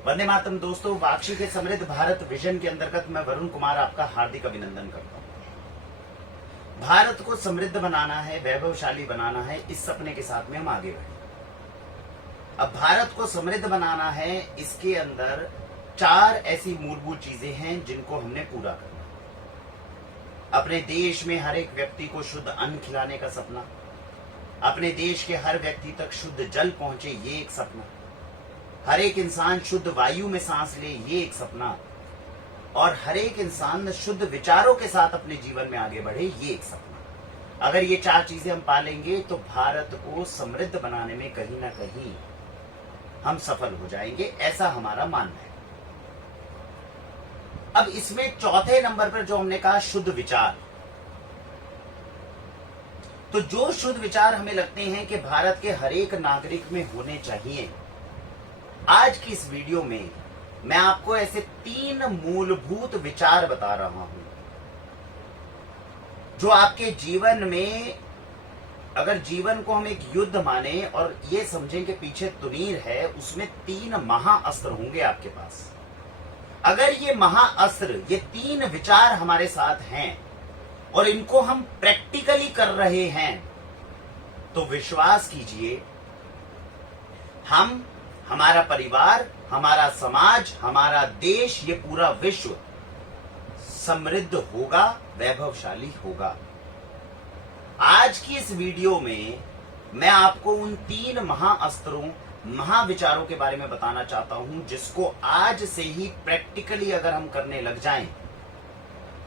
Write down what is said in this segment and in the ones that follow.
वंदे मातरम दोस्तों, वाक्षी के समृद्ध भारत विजन के अंतर्गत मैं वरुण कुमार आपका हार्दिक अभिनंदन करता हूं। भारत को समृद्ध बनाना है, वैभवशाली बनाना है, इस सपने के साथ में हम आगे बढ़े। अब भारत को समृद्ध बनाना है, इसके अंदर 4 ऐसी मूलभूत चीजें हैं जिनको हमने पूरा करना। अपने देश में हर एक व्यक्ति को शुद्ध अन्न खिलाने का सपना, अपने देश के हर व्यक्ति तक शुद्ध जल पहुंचे, ये एक सपना, हर एक इंसान शुद्ध वायु में सांस ले, ये एक सपना, और हर एक इंसान शुद्ध विचारों के साथ अपने जीवन में आगे बढ़े, ये एक सपना। अगर ये 4 चीजें हम पालेंगे तो भारत को समृद्ध बनाने में कहीं ना कहीं हम सफल हो जाएंगे, ऐसा हमारा मानना है। अब इसमें चौथे नंबर पर जो हमने कहा शुद्ध विचार, तो जो शुद्ध विचार हमें लगते हैं कि भारत के हर एक नागरिक में होने चाहिए, आज की इस वीडियो में मैं आपको ऐसे 3 मूलभूत विचार बता रहा हूं जो आपके जीवन में, अगर जीवन को हम एक युद्ध माने और ये समझें कि पीछे तुनीर है, उसमें 3 महाअस्त्र होंगे आपके पास। अगर ये महाअस्त्र, ये 3 विचार हमारे साथ हैं और इनको हम प्रैक्टिकली कर रहे हैं, तो विश्वास कीजिए हम, हमारा परिवार, हमारा समाज, हमारा देश, ये पूरा विश्व समृद्ध होगा, वैभवशाली होगा। आज की इस वीडियो में मैं आपको उन 3 महाअस्त्रों, महाविचारों के बारे में बताना चाहता हूं जिसको आज से ही प्रैक्टिकली अगर हम करने लग जाएं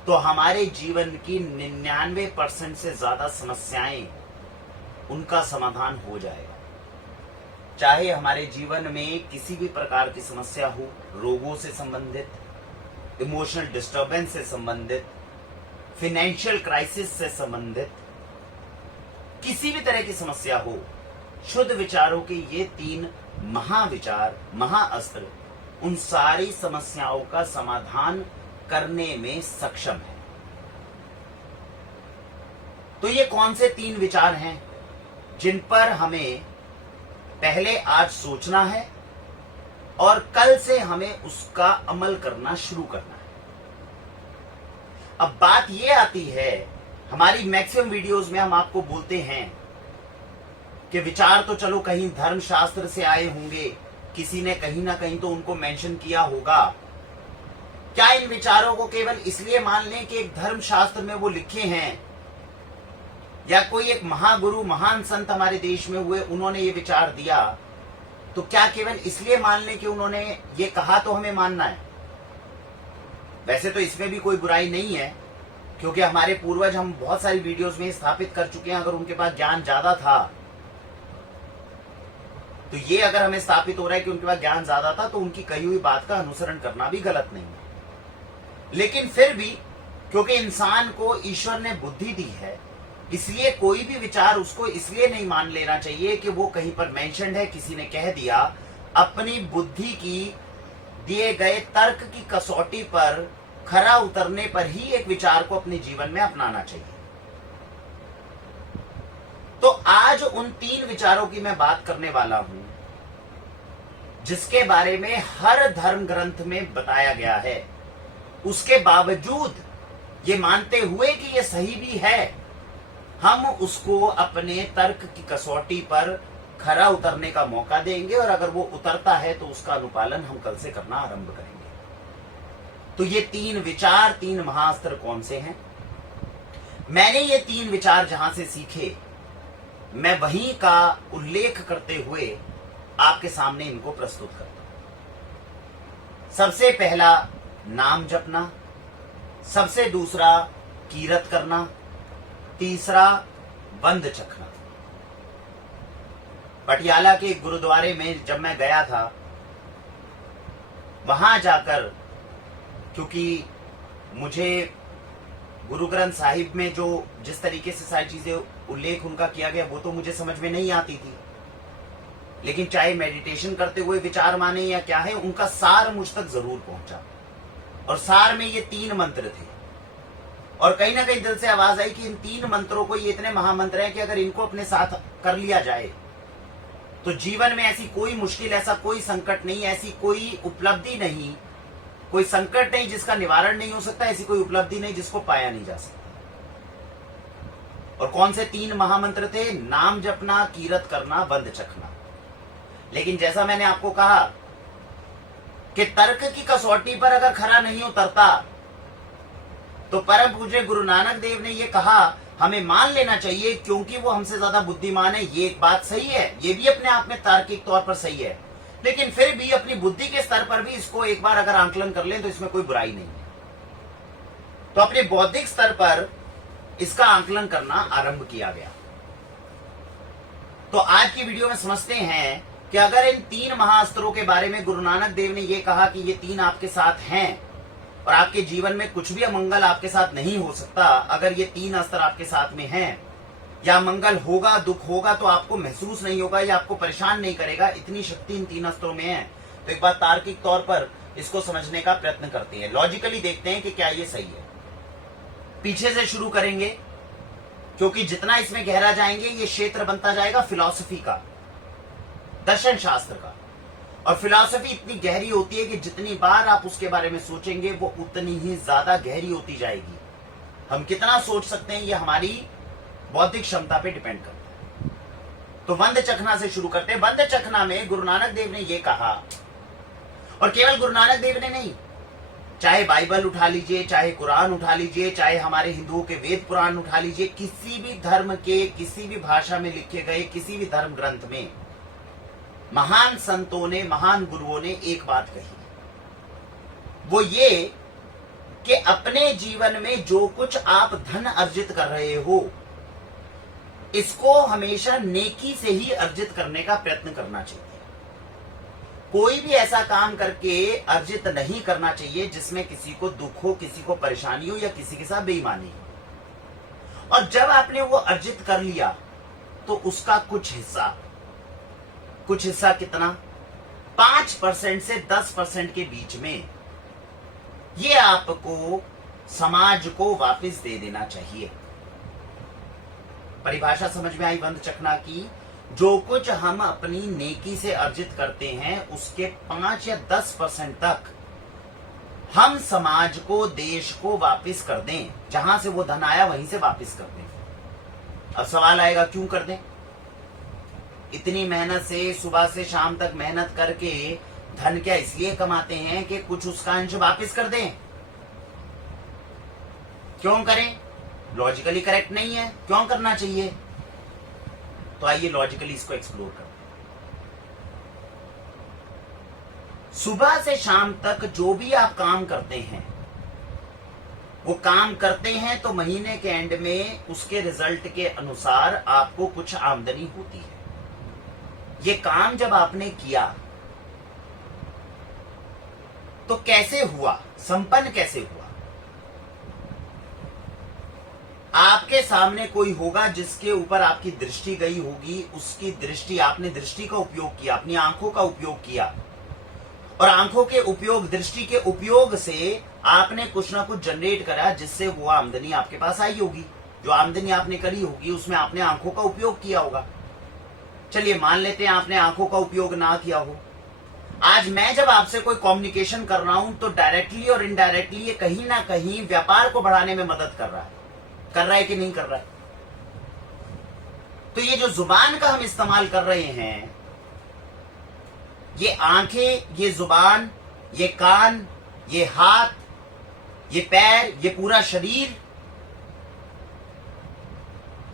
तो हमारे जीवन की 99% से ज्यादा समस्याएं, उनका समाधान हो जाएगा। चाहे हमारे जीवन में किसी भी प्रकार की समस्या हो, रोगों से संबंधित, इमोशनल डिस्टर्बेंस से संबंधित, फाइनेंशियल क्राइसिस से संबंधित, किसी भी तरह की समस्या हो, शुद्ध विचारों के ये 3 महाविचार, महाअस्त्र उन सारी समस्याओं का समाधान करने में सक्षम है। तो ये कौन से 3 विचार हैं जिन पर हमें पहले आज सोचना है और कल से हमें उसका अमल करना शुरू करना है। अब बात यह आती है, हमारी मैक्सिमम वीडियोस में हम आपको बोलते हैं कि विचार तो चलो कहीं धर्मशास्त्र से आए होंगे, किसी ने कहीं ना कहीं तो उनको मेंशन किया होगा। क्या इन विचारों को केवल इसलिए मान लें कि एक धर्मशास्त्र में वो लिखे हैं, या कोई एक महागुरु, महान संत हमारे देश में हुए, उन्होंने ये विचार दिया, तो क्या केवल इसलिए मान लें कि उन्होंने ये कहा तो हमें मानना है? वैसे तो इसमें भी कोई बुराई नहीं है, क्योंकि हमारे पूर्वज, हम बहुत सारी वीडियोस में स्थापित कर चुके हैं, अगर उनके पास ज्ञान ज्यादा था, तो ये अगर हमें स्थापित हो रहा है कि उनके पास ज्ञान ज्यादा था, तो उनकी कही हुई बात का अनुसरण करना भी गलत नहीं है। लेकिन फिर भी क्योंकि इंसान को ईश्वर ने बुद्धि दी है, इसलिए कोई भी विचार उसको इसलिए नहीं मान लेना चाहिए कि वो कहीं पर मेंशन्ड है, किसी ने कह दिया। अपनी बुद्धि की दिए गए तर्क की कसौटी पर खरा उतरने पर ही एक विचार को अपने जीवन में अपनाना चाहिए। तो आज उन 3 विचारों की मैं बात करने वाला हूं जिसके बारे में हर धर्म ग्रंथ में बताया गया है। उसके बावजूद ये मानते हुए कि ये सही भी है, हम उसको अपने तर्क की कसौटी पर खरा उतरने का मौका देंगे, और अगर वो उतरता है तो उसका अनुपालन हम कल से करना आरंभ करेंगे। तो ये 3 विचार, 3 महाअस्त्र कौन से हैं? मैंने ये 3 विचार जहां से सीखे, मैं वहीं का उल्लेख करते हुए आपके सामने इनको प्रस्तुत करता हूं। सबसे पहला नाम जपना, सबसे दूसरा कीरत करना, तीसरा बंद चखना। पटियाला के गुरुद्वारे में जब मैं गया था, वहां जाकर, क्योंकि मुझे गुरु ग्रंथ साहिब में जो जिस तरीके से सारी चीजें उल्लेख उनका किया गया, वो तो मुझे समझ में नहीं आती थी, लेकिन चाहे मेडिटेशन करते हुए विचार माने या क्या है, उनका सार मुझ तक जरूर पहुंचा। और सार में ये 3 मंत्र थे, और कहीं ना कहीं दिल से आवाज आई कि इन 3 मंत्रों को, ये इतने महामंत्र हैं कि अगर इनको अपने साथ कर लिया जाए तो जीवन में ऐसी कोई मुश्किल, ऐसा कोई संकट नहीं, ऐसी कोई उपलब्धि नहीं, कोई संकट नहीं जिसका निवारण नहीं हो सकता, ऐसी कोई उपलब्धि नहीं जिसको पाया नहीं जा सकता। और कौन से 3 महामंत्र थे? नाम जपना, कीरत करना, बंद चखना। लेकिन जैसा मैंने आपको कहा कि तर्क की कसौटी पर अगर खरा नहीं उतरता तो परम पूज्य गुरु नानक देव ने यह कहा हमें मान लेना चाहिए, क्योंकि वो हमसे ज्यादा बुद्धिमान है। ये एक बात सही है, ये भी अपने आप में तार्किक तौर पर सही है, लेकिन फिर भी अपनी बुद्धि के स्तर पर भी इसको एक बार अगर आंकलन कर लें तो इसमें कोई बुराई नहीं है। तो अपने बौद्धिक स्तर पर इसका आंकलन करना आरंभ किया गया। तो आज की वीडियो में समझते हैं कि अगर इन 3 महाअस्त्रों के बारे में गुरु नानक देव ने यह कहा कि ये 3 आपके साथ हैं और आपके जीवन में कुछ भी अमंगल आपके साथ नहीं हो सकता, अगर ये 3 अस्त्र आपके साथ में हैं, या मंगल होगा, दुख होगा तो आपको महसूस नहीं होगा या आपको परेशान नहीं करेगा, इतनी शक्ति इन 3 अस्त्रों में है। तो एक बार तार्किक तौर पर इसको समझने का प्रयत्न करते हैं, लॉजिकली देखते हैं कि क्या ये सही है। पीछे से शुरू करेंगे, क्योंकि जितना इसमें गहरा जाएंगे ये क्षेत्र बनता जाएगा फिलॉसफी का, दर्शन शास्त्र का। और फिलॉसफी इतनी गहरी होती है कि जितनी बार आप उसके बारे में सोचेंगे वो उतनी ही ज्यादा गहरी होती जाएगी। हम कितना सोच सकते हैं ये हमारी बौद्धिक क्षमता पे डिपेंड करता है। तो बंद चखना से शुरू करते हैं। बंद चखना में गुरु नानक देव ने ये कहा, और केवल गुरु नानक देव ने नहीं, चाहे बाइबल उठा लीजिए, चाहे कुरान उठा लीजिए, चाहे हमारे हिंदुओं के वेद पुराण उठा लीजिए, किसी भी धर्म के किसी भी भाषा में लिखे गए किसी भी धर्म ग्रंथ में महान संतों ने, महान गुरुओं ने एक बात कही, वो ये कि अपने जीवन में जो कुछ आप धन अर्जित कर रहे हो इसको हमेशा नेकी से ही अर्जित करने का प्रयत्न करना चाहिए। कोई भी ऐसा काम करके अर्जित नहीं करना चाहिए जिसमें किसी को दुख हो, किसी को परेशानी हो या किसी के साथ बेईमानी हो। और जब आपने वो अर्जित कर लिया तो उसका कुछ हिस्सा कितना, 5% से 10% के बीच में ये आपको समाज को वापस दे देना चाहिए। परिभाषा समझ में आई बंद चखना की? जो कुछ हम अपनी नेकी से अर्जित करते हैं उसके 5 या 10% तक हम समाज को, देश को वापस कर दें। जहां से वो धन आया वहीं से वापस कर दें। अब सवाल आएगा क्यों कर दें? इतनी मेहनत से सुबह से शाम तक मेहनत करके धन क्या इसलिए कमाते हैं कि कुछ उसका अंश वापस कर दें? क्यों करें? लॉजिकली करेक्ट नहीं है, क्यों करना चाहिए? तो आइए लॉजिकली इसको एक्सप्लोर करते हैं। सुबह से शाम तक जो भी आप काम करते हैं वो काम करते हैं तो महीने के एंड में उसके रिजल्ट के अनुसार आपको कुछ आमदनी होती है। ये काम जब आपने किया तो कैसे हुआ, संपन्न कैसे हुआ? आपके सामने कोई होगा जिसके ऊपर आपकी दृष्टि गई होगी, उसकी दृष्टि, आपने दृष्टि का उपयोग किया, अपनी आंखों का उपयोग किया, और आंखों के उपयोग, दृष्टि के उपयोग से आपने कुछ ना कुछ जनरेट करा जिससे वो आमदनी आपके पास आई होगी। जो आमदनी आपने करी होगी उसमें आपने आंखों का उपयोग किया होगा। चलिए मान लेते हैं आपने आंखों का उपयोग ना किया हो। आज मैं जब आपसे कोई कम्युनिकेशन कर रहा हूं तो डायरेक्टली और इनडायरेक्टली ये कहीं ना कहीं व्यापार को बढ़ाने में मदद कर रहा है कि नहीं कर रहा है? तो ये जो जुबान का हम इस्तेमाल कर रहे हैं, ये आंखें, ये जुबान, ये कान, ये हाथ, ये पैर, ये पूरा शरीर,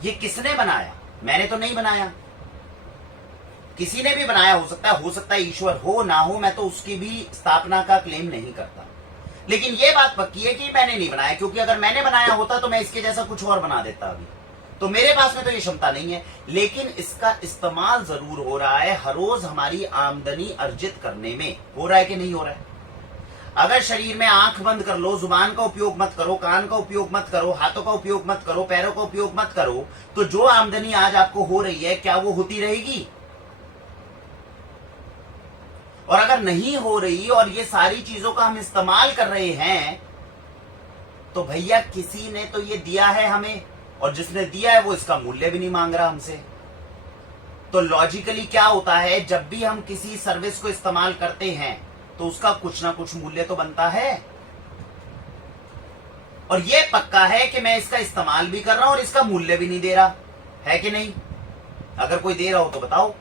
ये किसने बनाया? मैंने तो नहीं बनाया, किसी ने भी बनाया हो सकता है ईश्वर हो ना हो, मैं तो उसकी भी स्थापना का क्लेम नहीं करता। लेकिन यह बात पक्की है कि मैंने नहीं बनाया, क्योंकि अगर मैंने बनाया होता तो मैं इसके जैसा कुछ और बना देता अभी। तो मेरे पास में तो ये क्षमता नहीं है, लेकिन इसका इस्तेमाल जरूर हो रहा है हर रोज हमारी आमदनी अर्जित करने में। हो रहा है कि नहीं हो रहा है? अगर शरीर में आंख बंद कर लो, जुबान का उपयोग मत करो, कान का उपयोग मत करो, हाथों का उपयोग मत करो, पैरों का उपयोग मत करो, तो जो आमदनी आज आपको हो रही है क्या वो होती रहेगी? और अगर नहीं हो रही और ये सारी चीजों का हम इस्तेमाल कर रहे हैं तो भैया किसी ने तो ये दिया है हमें, और जिसने दिया है वो इसका मूल्य भी नहीं मांग रहा हमसे। तो लॉजिकली क्या होता है, जब भी हम किसी सर्विस को इस्तेमाल करते हैं तो उसका कुछ ना कुछ मूल्य तो बनता है, और यह पक्का है कि मैं इसका इस्तेमाल भी कर रहा हूं और इसका मूल्य भी नहीं दे रहा, है कि नहीं? अगर कोई दे रहा हो तो बताओ।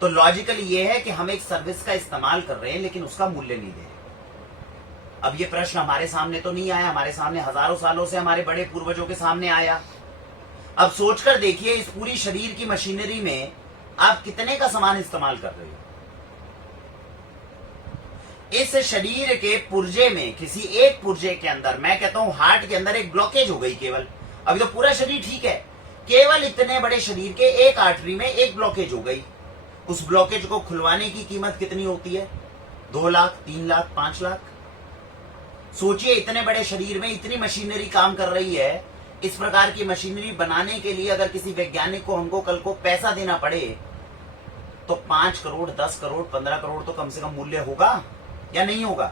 तो लॉजिकली यह है कि हम एक सर्विस का इस्तेमाल कर रहे हैं लेकिन उसका मूल्य नहीं दे रहे। अब यह प्रश्न हमारे सामने तो नहीं आया, हमारे सामने हजारों सालों से हमारे बड़े पूर्वजों के सामने आया। अब सोचकर देखिए, इस पूरी शरीर की मशीनरी में आप कितने का सामान इस्तेमाल कर रहे हो? इस शरीर के पुर्जे में, किसी एक पुर्जे के अंदर, मैं कहता हूं हार्ट के अंदर एक ब्लॉकेज हो गई केवल, अभी तो पूरा शरीर ठीक है, केवल इतने बड़े शरीर के एक आर्टरी में एक ब्लॉकेज हो गई। उस ब्लॉकेज को खुलवाने की कीमत कितनी होती है? 2 लाख, 3 लाख, 5 लाख। सोचिए, इतने बड़े शरीर में इतनी मशीनरी काम कर रही है। इस प्रकार की मशीनरी बनाने के लिए अगर किसी वैज्ञानिक को हमको कल को पैसा देना पड़े तो 5 करोड़, 10 करोड़, 15 करोड़ तो कम से कम मूल्य होगा या नहीं होगा?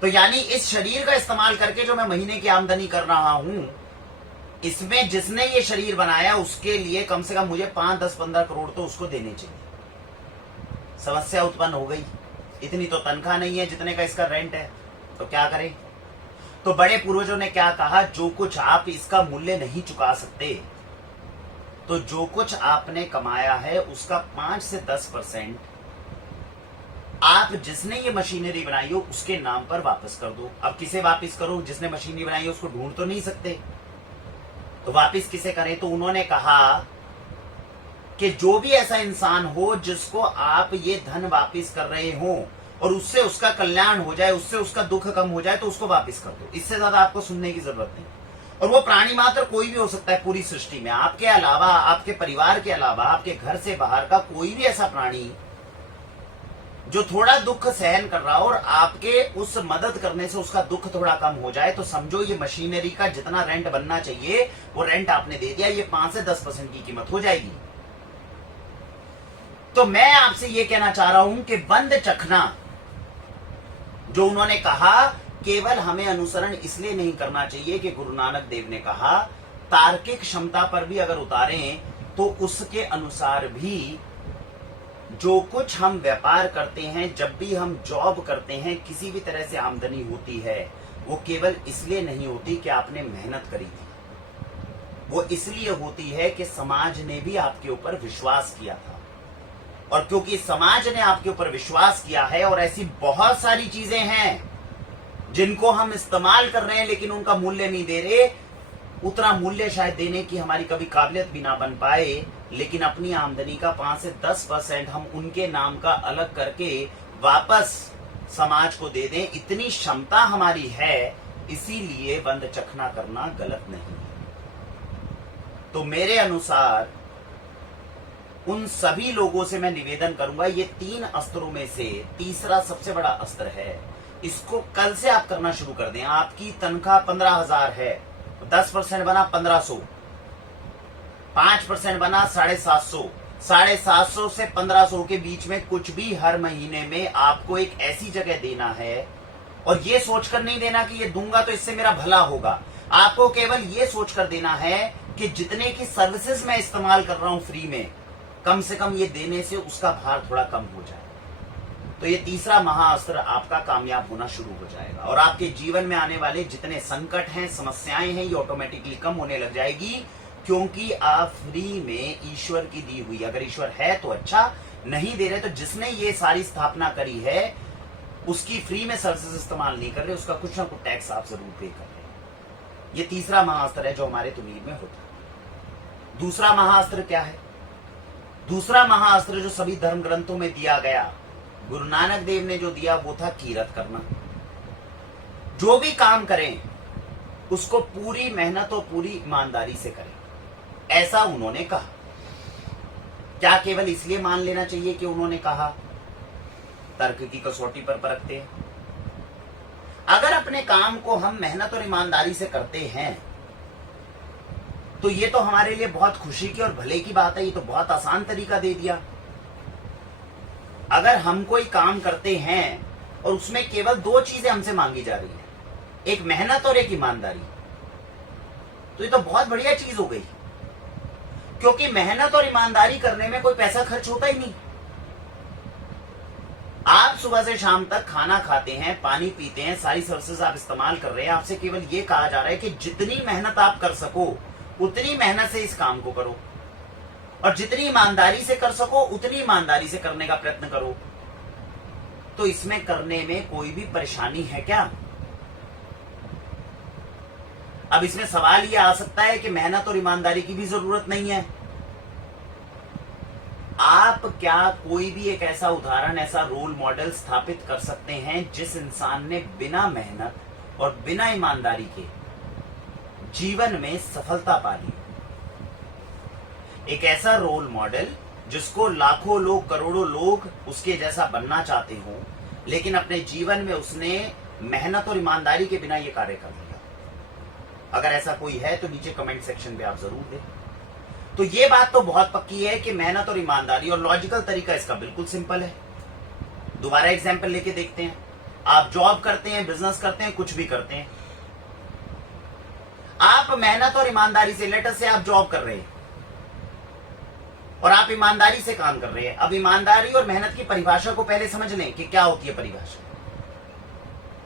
तो यानी इस शरीर का इस्तेमाल करके जो मैं महीने की आमदनी कर रहा हूं, इसमें जिसने ये शरीर बनाया उसके लिए कम से कम मुझे 5, 10, 15 करोड़ तो उसको देने चाहिए। समस्या उत्पन्न हो गई, इतनी तो तनख्वाह नहीं है जितने का इसका रेंट है, तो क्या करें? तो बड़े पूर्वजों ने क्या कहा, जो कुछ आप इसका मूल्य नहीं चुका सकते, तो जो कुछ आपने कमाया है उसका 5 से 10% आप जिसने ये मशीनरी बनाई हो उसके नाम पर वापस कर दो। अब किसे वापस करो? जिसने मशीनरी बनाई है उसको ढूंढ तो नहीं सकते, तो वापस किसे करें? तो उन्होंने कहा कि जो भी ऐसा इंसान हो जिसको आप ये धन वापस कर रहे हो और उससे उसका कल्याण हो जाए, उससे उसका दुख कम हो जाए, तो उसको वापस कर दो। इससे ज्यादा आपको सुनने की जरूरत नहीं। और वो प्राणी मात्र कोई भी हो सकता है पूरी सृष्टि में, आपके अलावा, आपके परिवार के अलावा, आपके घर से बाहर का कोई भी ऐसा प्राणी जो थोड़ा दुख सहन कर रहा हो और आपके उस मदद करने से उसका दुख थोड़ा कम हो जाए, तो समझो ये मशीनरी का जितना रेंट बनना चाहिए वो रेंट आपने दे दिया, ये 5 से 10% की कीमत हो जाएगी। तो मैं आपसे ये कहना चाह रहा हूं कि बंद चखना जो उन्होंने कहा, केवल हमें अनुसरण इसलिए नहीं करना चाहिए कि गुरु नानक देव ने कहा तार्किक क्षमता पर भी अगर उतारें तो उसके अनुसार भी जो कुछ हम व्यापार करते हैं, जब भी हम जॉब करते हैं, किसी भी तरह से आमदनी होती है, वो केवल इसलिए नहीं होती कि आपने मेहनत करी थी, वो इसलिए होती है कि समाज ने भी आपके ऊपर विश्वास किया था। और क्योंकि समाज ने आपके ऊपर विश्वास किया है, और ऐसी बहुत सारी चीजें हैं जिनको हम इस्तेमाल कर रहे हैं लेकिन उनका मूल्य नहीं दे रहे, उतना मूल्य शायद देने की हमारी कभी काबिलियत भी ना बन पाए, लेकिन अपनी आमदनी का 5 से 10% हम उनके नाम का अलग करके वापस समाज को दे दें, इतनी क्षमता हमारी है। इसीलिए बंद चखना करना गलत नहीं है। तो मेरे अनुसार उन सभी लोगों से मैं निवेदन करूंगा, ये 3 अस्त्रों में से तीसरा सबसे बड़ा अस्त्र है, इसको कल से आप करना शुरू कर दें। आपकी तनख्वाह 15,000 है, 10% बना 1,500, 5% बना 750, 750 से 1,500 के बीच में कुछ भी हर महीने में आपको एक ऐसी जगह देना है, और ये सोचकर नहीं देना कि ये दूंगा तो इससे मेरा भला होगा। आपको केवल ये सोचकर देना है कि जितने की सर्विसेज मैं इस्तेमाल कर रहा हूं फ्री में, कम से कम ये देने से उसका भार थोड़ा कम हो जाए। तो ये तीसरा महाअस्त्र आपका कामयाब होना शुरू हो जाएगा, और आपके जीवन में आने वाले जितने संकट हैं, समस्याएं हैं, ये ऑटोमेटिकली कम होने लग जाएगी, क्योंकि आप फ्री में ईश्वर की दी हुई, अगर ईश्वर है तो अच्छा, नहीं दे रहे तो जिसने ये सारी स्थापना करी है उसकी फ्री में सर्विसेज इस्तेमाल नहीं कर रहे, उसका कुछ ना कुछ टैक्स आप जरूर पे कर रहे हैं। ये तीसरा महाअस्त्र है जो हमारे तुनीर में होता है। दूसरा महाअस्त्र क्या है? दूसरा महाअस्त्र जो सभी धर्म ग्रंथों में दिया गया, गुरु नानक देव ने जो दिया, वो था कीरत करना। जो भी काम करें उसको पूरी मेहनत और पूरी ईमानदारी से करें, ऐसा उन्होंने कहा। क्या केवल इसलिए मान लेना चाहिए कि उन्होंने कहा? तर्क की कसौटी पर परखते हैं। अगर अपने काम को हम मेहनत और ईमानदारी से करते हैं तो ये तो हमारे लिए बहुत खुशी की और भले की बात है, ये तो बहुत आसान तरीका दे दिया। अगर हम कोई काम करते हैं और उसमें केवल 2 चीजें हमसे मांगी जा रही है, एक मेहनत और एक ईमानदारी, तो ये तो बहुत बढ़िया चीज हो गई। क्योंकि मेहनत और ईमानदारी करने में कोई पैसा खर्च होता ही नहीं। आप सुबह से शाम तक खाना खाते हैं, पानी पीते हैं, सारी सर्विसेज आप इस्तेमाल कर रहे हैं। आपसे केवल ये कहा जा रहा है कि जितनी मेहनत आप कर सको उतनी मेहनत से इस काम को करो, और जितनी ईमानदारी से कर सको उतनी ईमानदारी से करने का प्रयत्न करो। तो इसमें करने में कोई भी परेशानी है क्या? अब इसमें सवाल यह आ सकता है कि मेहनत और ईमानदारी की भी जरूरत नहीं है। आप क्या कोई भी एक ऐसा उदाहरण, ऐसा रोल मॉडल स्थापित कर सकते हैं जिस इंसान ने बिना मेहनत और बिना ईमानदारी के जीवन में सफलता पा ली? एक ऐसा रोल मॉडल जिसको लाखों लोग, करोड़ों लोग उसके जैसा बनना चाहते हो, लेकिन अपने जीवन में उसने मेहनत और ईमानदारी के बिना यह कार्य कर लिया। अगर ऐसा कोई है तो नीचे कमेंट सेक्शन पे आप जरूर दें। तो ये बात तो बहुत पक्की है कि मेहनत और ईमानदारी, और लॉजिकल तरीका इसका बिल्कुल सिंपल है। दोबारा एग्जांपल लेके देखते हैं। आप जॉब करते हैं, बिजनेस करते हैं, कुछ भी करते हैं, आप मेहनत और ईमानदारी से, लेटर से आप जॉब कर रहे हैं और आप ईमानदारी से काम कर रहे हैं। अब ईमानदारी और मेहनत की परिभाषा को पहले समझ लें कि क्या होती है परिभाषा।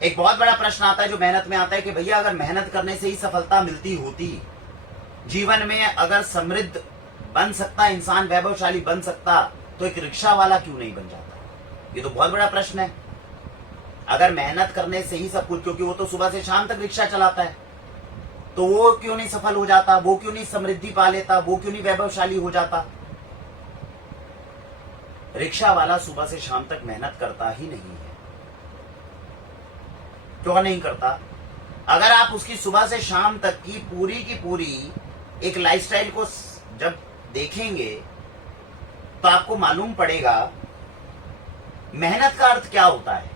एक बहुत बड़ा प्रश्न आता है जो मेहनत में आता है कि भैया अगर मेहनत करने से ही सफलता मिलती होती, जीवन में अगर समृद्ध बन सकता इंसान, वैभवशाली बन सकता, तो एक रिक्शा वाला क्यों नहीं बन जाता? ये तो बहुत बड़ा प्रश्न है। अगर मेहनत करने से ही सब कुछ, क्योंकि वो तो सुबह से शाम तक रिक्शा चलाता है, तो वो क्यों नहीं सफल हो जाता? वो क्यों नहीं समृद्धि पा लेता? वो क्यों नहीं वैभवशाली हो जाता? रिक्शा वाला सुबह से शाम तक मेहनत करता ही नहीं है। क्यों नहीं करता? अगर आप उसकी सुबह से शाम तक की पूरी एक लाइफस्टाइल को जब देखेंगे तो आपको मालूम पड़ेगा मेहनत का अर्थ क्या होता है।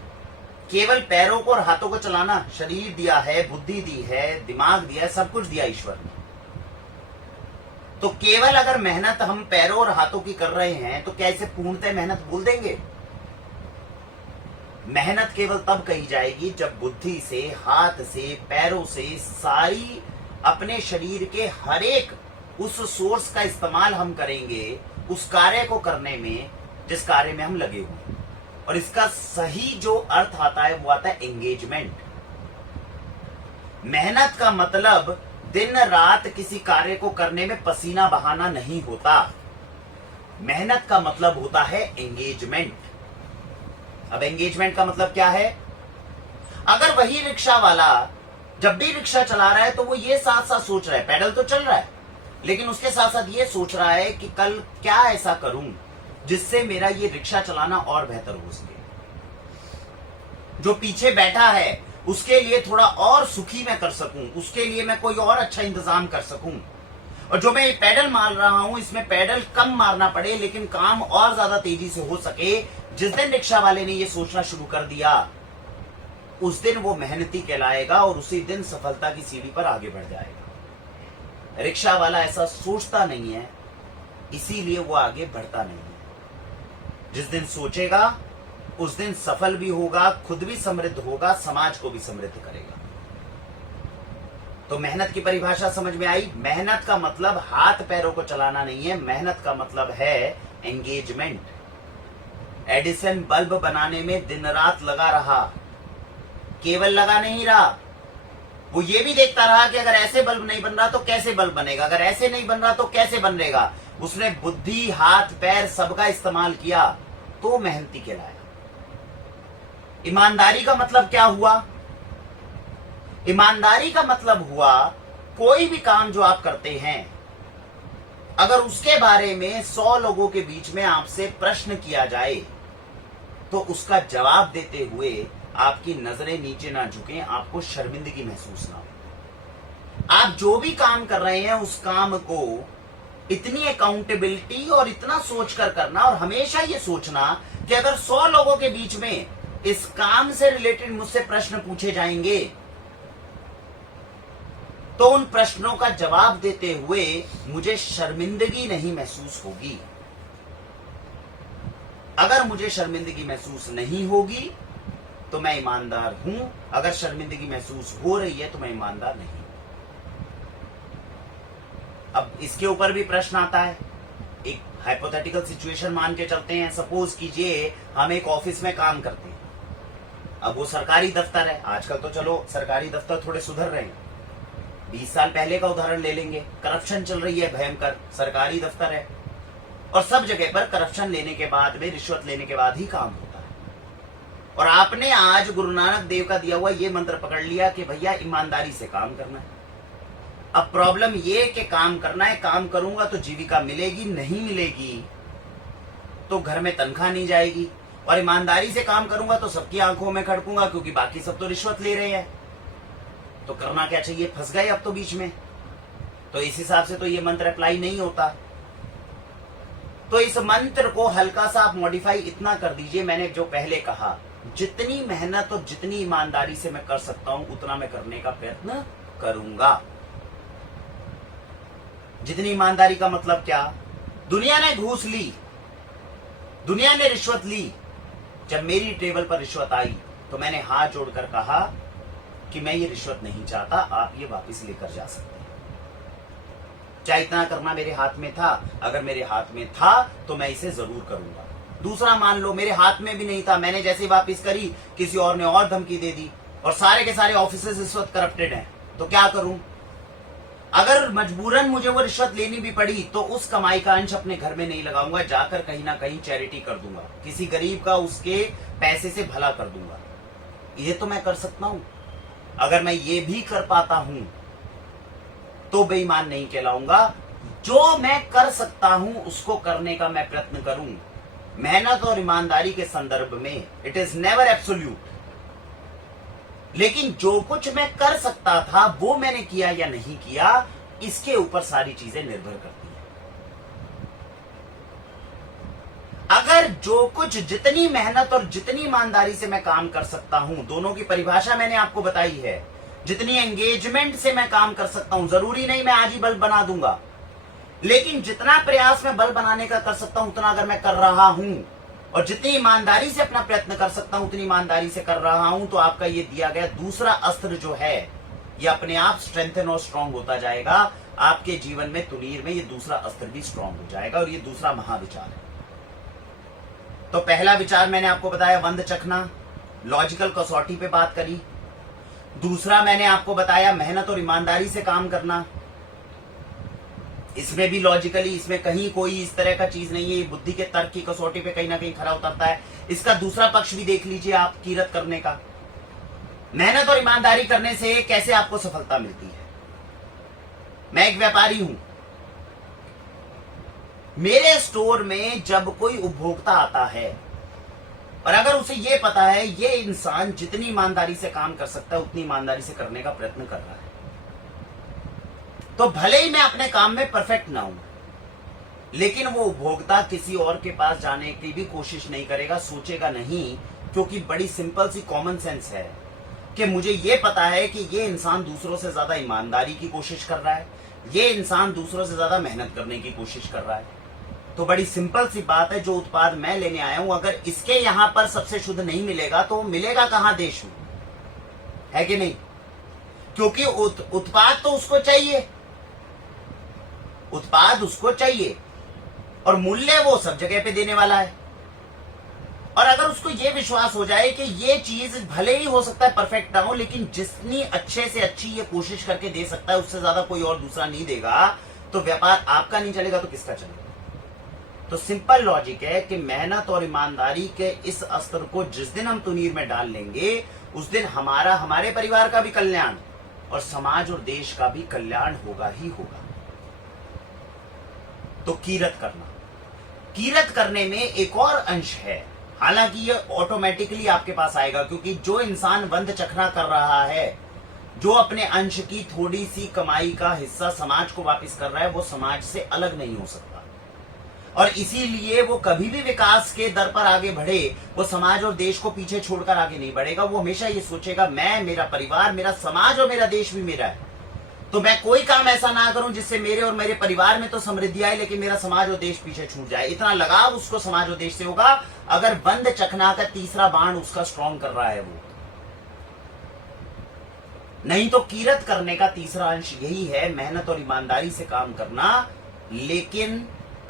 केवल पैरों को और हाथों को चलाना, शरीर दिया है, बुद्धि दी है, दिमाग दिया है, सब कुछ दिया ईश्वर ने। तो केवल अगर मेहनत हम पैरों और हाथों की कर रहे हैं तो क्या इसे पूर्णतः मेहनत बोल देंगे? मेहनत केवल तब कही जाएगी जब बुद्धि से, हाथ से, पैरों से, सारी अपने शरीर के हर एक उस सोर्स का इस्तेमाल हम करेंगे उस कार्य को करने में जिस कार्य में हम लगे हुए। और इसका सही जो अर्थ आता है वो आता है एंगेजमेंट। मेहनत का मतलब दिन रात किसी कार्य को करने में पसीना बहाना नहीं होता। मेहनत का मतलब होता है एंगेजमेंट। अब एंगेजमेंट का मतलब क्या है? अगर वही रिक्शा वाला जब भी रिक्शा चला रहा है तो वो ये साथ साथ सोच रहा है, पैडल तो चल रहा है, लेकिन उसके साथ साथ ये सोच रहा है कि कल क्या ऐसा करूं जिससे मेरा ये रिक्शा चलाना और बेहतर हो सके। जो पीछे बैठा है उसके लिए थोड़ा और सुखी मैं कर सकूं, उसके लिए मैं कोई और अच्छा इंतजाम कर सकूं। और जो मैं ये पैडल मार रहा हूं इसमें पैडल कम मारना पड़े लेकिन काम और ज्यादा तेजी से हो सके। जिस दिन रिक्शा वाले ने ये सोचना शुरू कर दिया उस दिन वो मेहनती कहलाएगा और उसी दिन सफलता की सीढ़ी पर आगे बढ़ जाएगा। रिक्शा वाला ऐसा सोचता नहीं है, इसीलिए वो आगे बढ़ता नहीं है। जिस दिन सोचेगा उस दिन सफल भी होगा, खुद भी समृद्ध होगा, समाज को भी समृद्ध करेगा। तो मेहनत की परिभाषा समझ में आई। मेहनत का मतलब हाथ पैरों को चलाना नहीं है, मेहनत का मतलब है एंगेजमेंट। एडिसन बल्ब बनाने में दिन रात लगा रहा, केवल लगा नहीं रहा, वो ये भी देखता रहा कि अगर ऐसे बल्ब नहीं बन रहा तो कैसे बल्ब बनेगा, अगर ऐसे नहीं बन रहा तो कैसे बनेगा। उसने बुद्धि, हाथ पैर सबका इस्तेमाल किया तो मेहनती कहलाया। ईमानदारी का मतलब क्या हुआ? ईमानदारी का मतलब हुआ कोई भी काम जो आप करते हैं अगर उसके बारे में 100 लोगों के बीच में आपसे प्रश्न किया जाए तो उसका जवाब देते हुए आपकी नजरें नीचे ना झुकें, आपको शर्मिंदगी महसूस ना हो। आप जो भी काम कर रहे हैं उस काम को इतनी अकाउंटेबिलिटी और इतना सोचकर करना, और हमेशा ये सोचना कि अगर 100 लोगों के बीच में इस काम से रिलेटेड मुझसे प्रश्न पूछे जाएंगे तो उन प्रश्नों का जवाब देते हुए मुझे शर्मिंदगी नहीं महसूस होगी। अगर मुझे शर्मिंदगी महसूस नहीं होगी तो मैं ईमानदार हूं, अगर शर्मिंदगी महसूस हो रही है तो मैं ईमानदार नहीं। अब इसके ऊपर भी प्रश्न आता है। एक हाइपोथेटिकल सिचुएशन मान के चलते हैं, सपोज कीजिए हम एक ऑफिस में काम करते हैं। अब वो सरकारी दफ्तर है, आजकल तो चलो सरकारी दफ्तर थोड़े सुधर रहे हैं, 20 साल पहले का उदाहरण ले लेंगे, करप्शन चल रही है भयंकर, सरकारी दफ्तर है और सब जगह पर करप्शन लेने के बाद में, रिश्वत लेने के बाद ही काम होता है। और आपने आज गुरु नानक देव का दिया हुआ ये मंत्र पकड़ लिया कि भैया ईमानदारी से काम करना है। अब प्रॉब्लम ये कि काम करना है, काम करूंगा तो जीविका मिलेगी, नहीं मिलेगी तो घर में तनख्वाह नहीं जाएगी, और ईमानदारी से काम करूंगा तो सबकी आंखों में खड़कूंगा क्योंकि बाकी सब तो रिश्वत ले रहे हैं। तो करना क्या चाहिए? फंस गए अब तो बीच में। तो इस हिसाब से तो ये मंत्र अप्लाई नहीं होता। तो इस मंत्र को हल्का सा आप मॉडिफाई इतना कर दीजिए, मैंने जो पहले कहा, जितनी मेहनत और जितनी ईमानदारी से मैं कर सकता हूं उतना मैं करने का प्रयत्न करूंगा। जितनी ईमानदारी का मतलब क्या? दुनिया ने घूस ली, दुनिया ने रिश्वत ली, जब मेरी टेबल पर रिश्वत आई तो मैंने हाथ जोड़कर कहा कि मैं ये रिश्वत नहीं चाहता, आप ये वापस लेकर जा सकते हैं। चाहे इतना करना मेरे हाथ में था, अगर मेरे हाथ में था तो मैं इसे जरूर करूंगा। दूसरा, मान लो मेरे हाथ में भी नहीं था, मैंने जैसे ही वापस करी किसी और ने और धमकी दे दी और सारे के सारे ऑफिसेस इस वक्त करप्टेड हैं, तो क्या करूं? अगर मजबूरन मुझे वो रिश्वत लेनी भी पड़ी तो उस कमाई का अंश अपने घर में नहीं लगाऊंगा, जाकर कहीं ना कहीं चैरिटी कर दूंगा, किसी गरीब का उसके पैसे से भला कर दूंगा। ये तो मैं कर सकता हूं। अगर मैं ये भी कर पाता हूं तो बेईमान नहीं कहलाऊंगा। जो मैं कर सकता हूं उसको करने का मैं प्रयत्न करूं। मेहनत और ईमानदारी के संदर्भ में इट इज नेवर एब्सोल्यूट, लेकिन जो कुछ मैं कर सकता था वो मैंने किया या नहीं किया, इसके ऊपर सारी चीजें निर्भर करती हैं। अगर जो कुछ, जितनी मेहनत और जितनी ईमानदारी से मैं काम कर सकता हूं, दोनों की परिभाषा मैंने आपको बताई है, जितनी एंगेजमेंट से मैं काम कर सकता हूं, जरूरी नहीं मैं आज ही बल्ब बना दूंगा, लेकिन जितना प्रयास मैं बल्ब बनाने का कर सकता हूं उतना अगर मैं कर रहा हूं, और जितनी ईमानदारी से अपना प्रयत्न कर सकता हूं उतनी ईमानदारी से कर रहा हूं, तो आपका ये दिया गया दूसरा अस्त्र जो है ये अपने आप स्ट्रेंथन और स्ट्रांग होता जाएगा। आपके जीवन में, तुनीर में, ये दूसरा अस्त्र भी स्ट्रांग हो जाएगा, और ये दूसरा महाविचार है। तो पहला विचार मैंने आपको बताया, वंद चखना, लॉजिकल कसौटी पे बात करी। दूसरा मैंने आपको बताया मेहनत और ईमानदारी से काम करना, इसमें भी लॉजिकली, इसमें कहीं कोई इस तरह का चीज नहीं है, बुद्धि के तर्क की कसौटी पे कहीं ना कहीं खरा उतरता है। इसका दूसरा पक्ष भी देख लीजिए आप, कीरत करने का। मेहनत और ईमानदारी करने से कैसे आपको सफलता मिलती है? मैं एक व्यापारी हूं, मेरे स्टोर में जब कोई उपभोक्ता आता है और अगर उसे ये पता है ये इंसान जितनी ईमानदारी से काम कर सकता है उतनी ईमानदारी से करने का प्रयत्न कर रहा है, तो भले ही मैं अपने काम में परफेक्ट ना हूं, लेकिन वो उपभोक्ता किसी और के पास जाने की भी कोशिश नहीं करेगा, सोचेगा नहीं, क्योंकि बड़ी सिंपल सी कॉमन सेंस है कि मुझे ये पता है कि ये इंसान दूसरों से ज्यादा ईमानदारी की कोशिश कर रहा है, ये इंसान दूसरों से ज्यादा मेहनत करने की कोशिश कर रहा है। तो बड़ी सिंपल सी बात है, जो उत्पाद मैं लेने आया हूं अगर इसके यहां पर सबसे शुद्ध नहीं मिलेगा तो मिलेगा कहां देश में? है कि नहीं? क्योंकि उत्पाद तो उसको चाहिए, उत्पाद उसको चाहिए और मूल्य वो सब जगह पे देने वाला है। और अगर उसको ये विश्वास हो जाए कि ये चीज भले ही हो सकता है परफेक्ट ना हो, लेकिन जितनी अच्छे से अच्छी ये कोशिश करके दे सकता है उससे ज्यादा कोई और दूसरा नहीं देगा, तो व्यापार आपका नहीं चलेगा तो किसका चलेगा? तो सिंपल लॉजिक है कि मेहनत और ईमानदारी के इस अस्त्र को जिस दिन हम तुनीर में डाल लेंगे उस दिन हमारा, हमारे परिवार का भी कल्याण और समाज और देश का भी कल्याण होगा ही होगा। तो कीरत करना, कीरत करने में एक और अंश है, हालांकि ये ऑटोमेटिकली आपके पास आएगा, क्योंकि जो इंसान वंद चखना कर रहा है, जो अपने अंश की थोड़ी सी कमाई का हिस्सा समाज को वापस कर रहा है, वो समाज से अलग नहीं हो सकता, और इसीलिए वो कभी भी विकास के दर पर आगे बढ़े, वो समाज और देश को पीछे छोड़कर आगे नहीं बढ़ेगा। वो हमेशा ये सोचेगा मैं, मेरा परिवार, मेरा समाज और मेरा देश भी मेरा है, तो मैं कोई काम ऐसा ना करूं जिससे मेरे और मेरे परिवार में तो समृद्धि आए लेकिन मेरा समाज और देश पीछे छूट जाए। इतना लगाव उसको समाज और देश से होगा अगर बंद चखना का तीसरा बाण उसका स्ट्रॉन्ग कर रहा है वो। नहीं तो कीरत करने का तीसरा अंश यही है, मेहनत और ईमानदारी से काम करना, लेकिन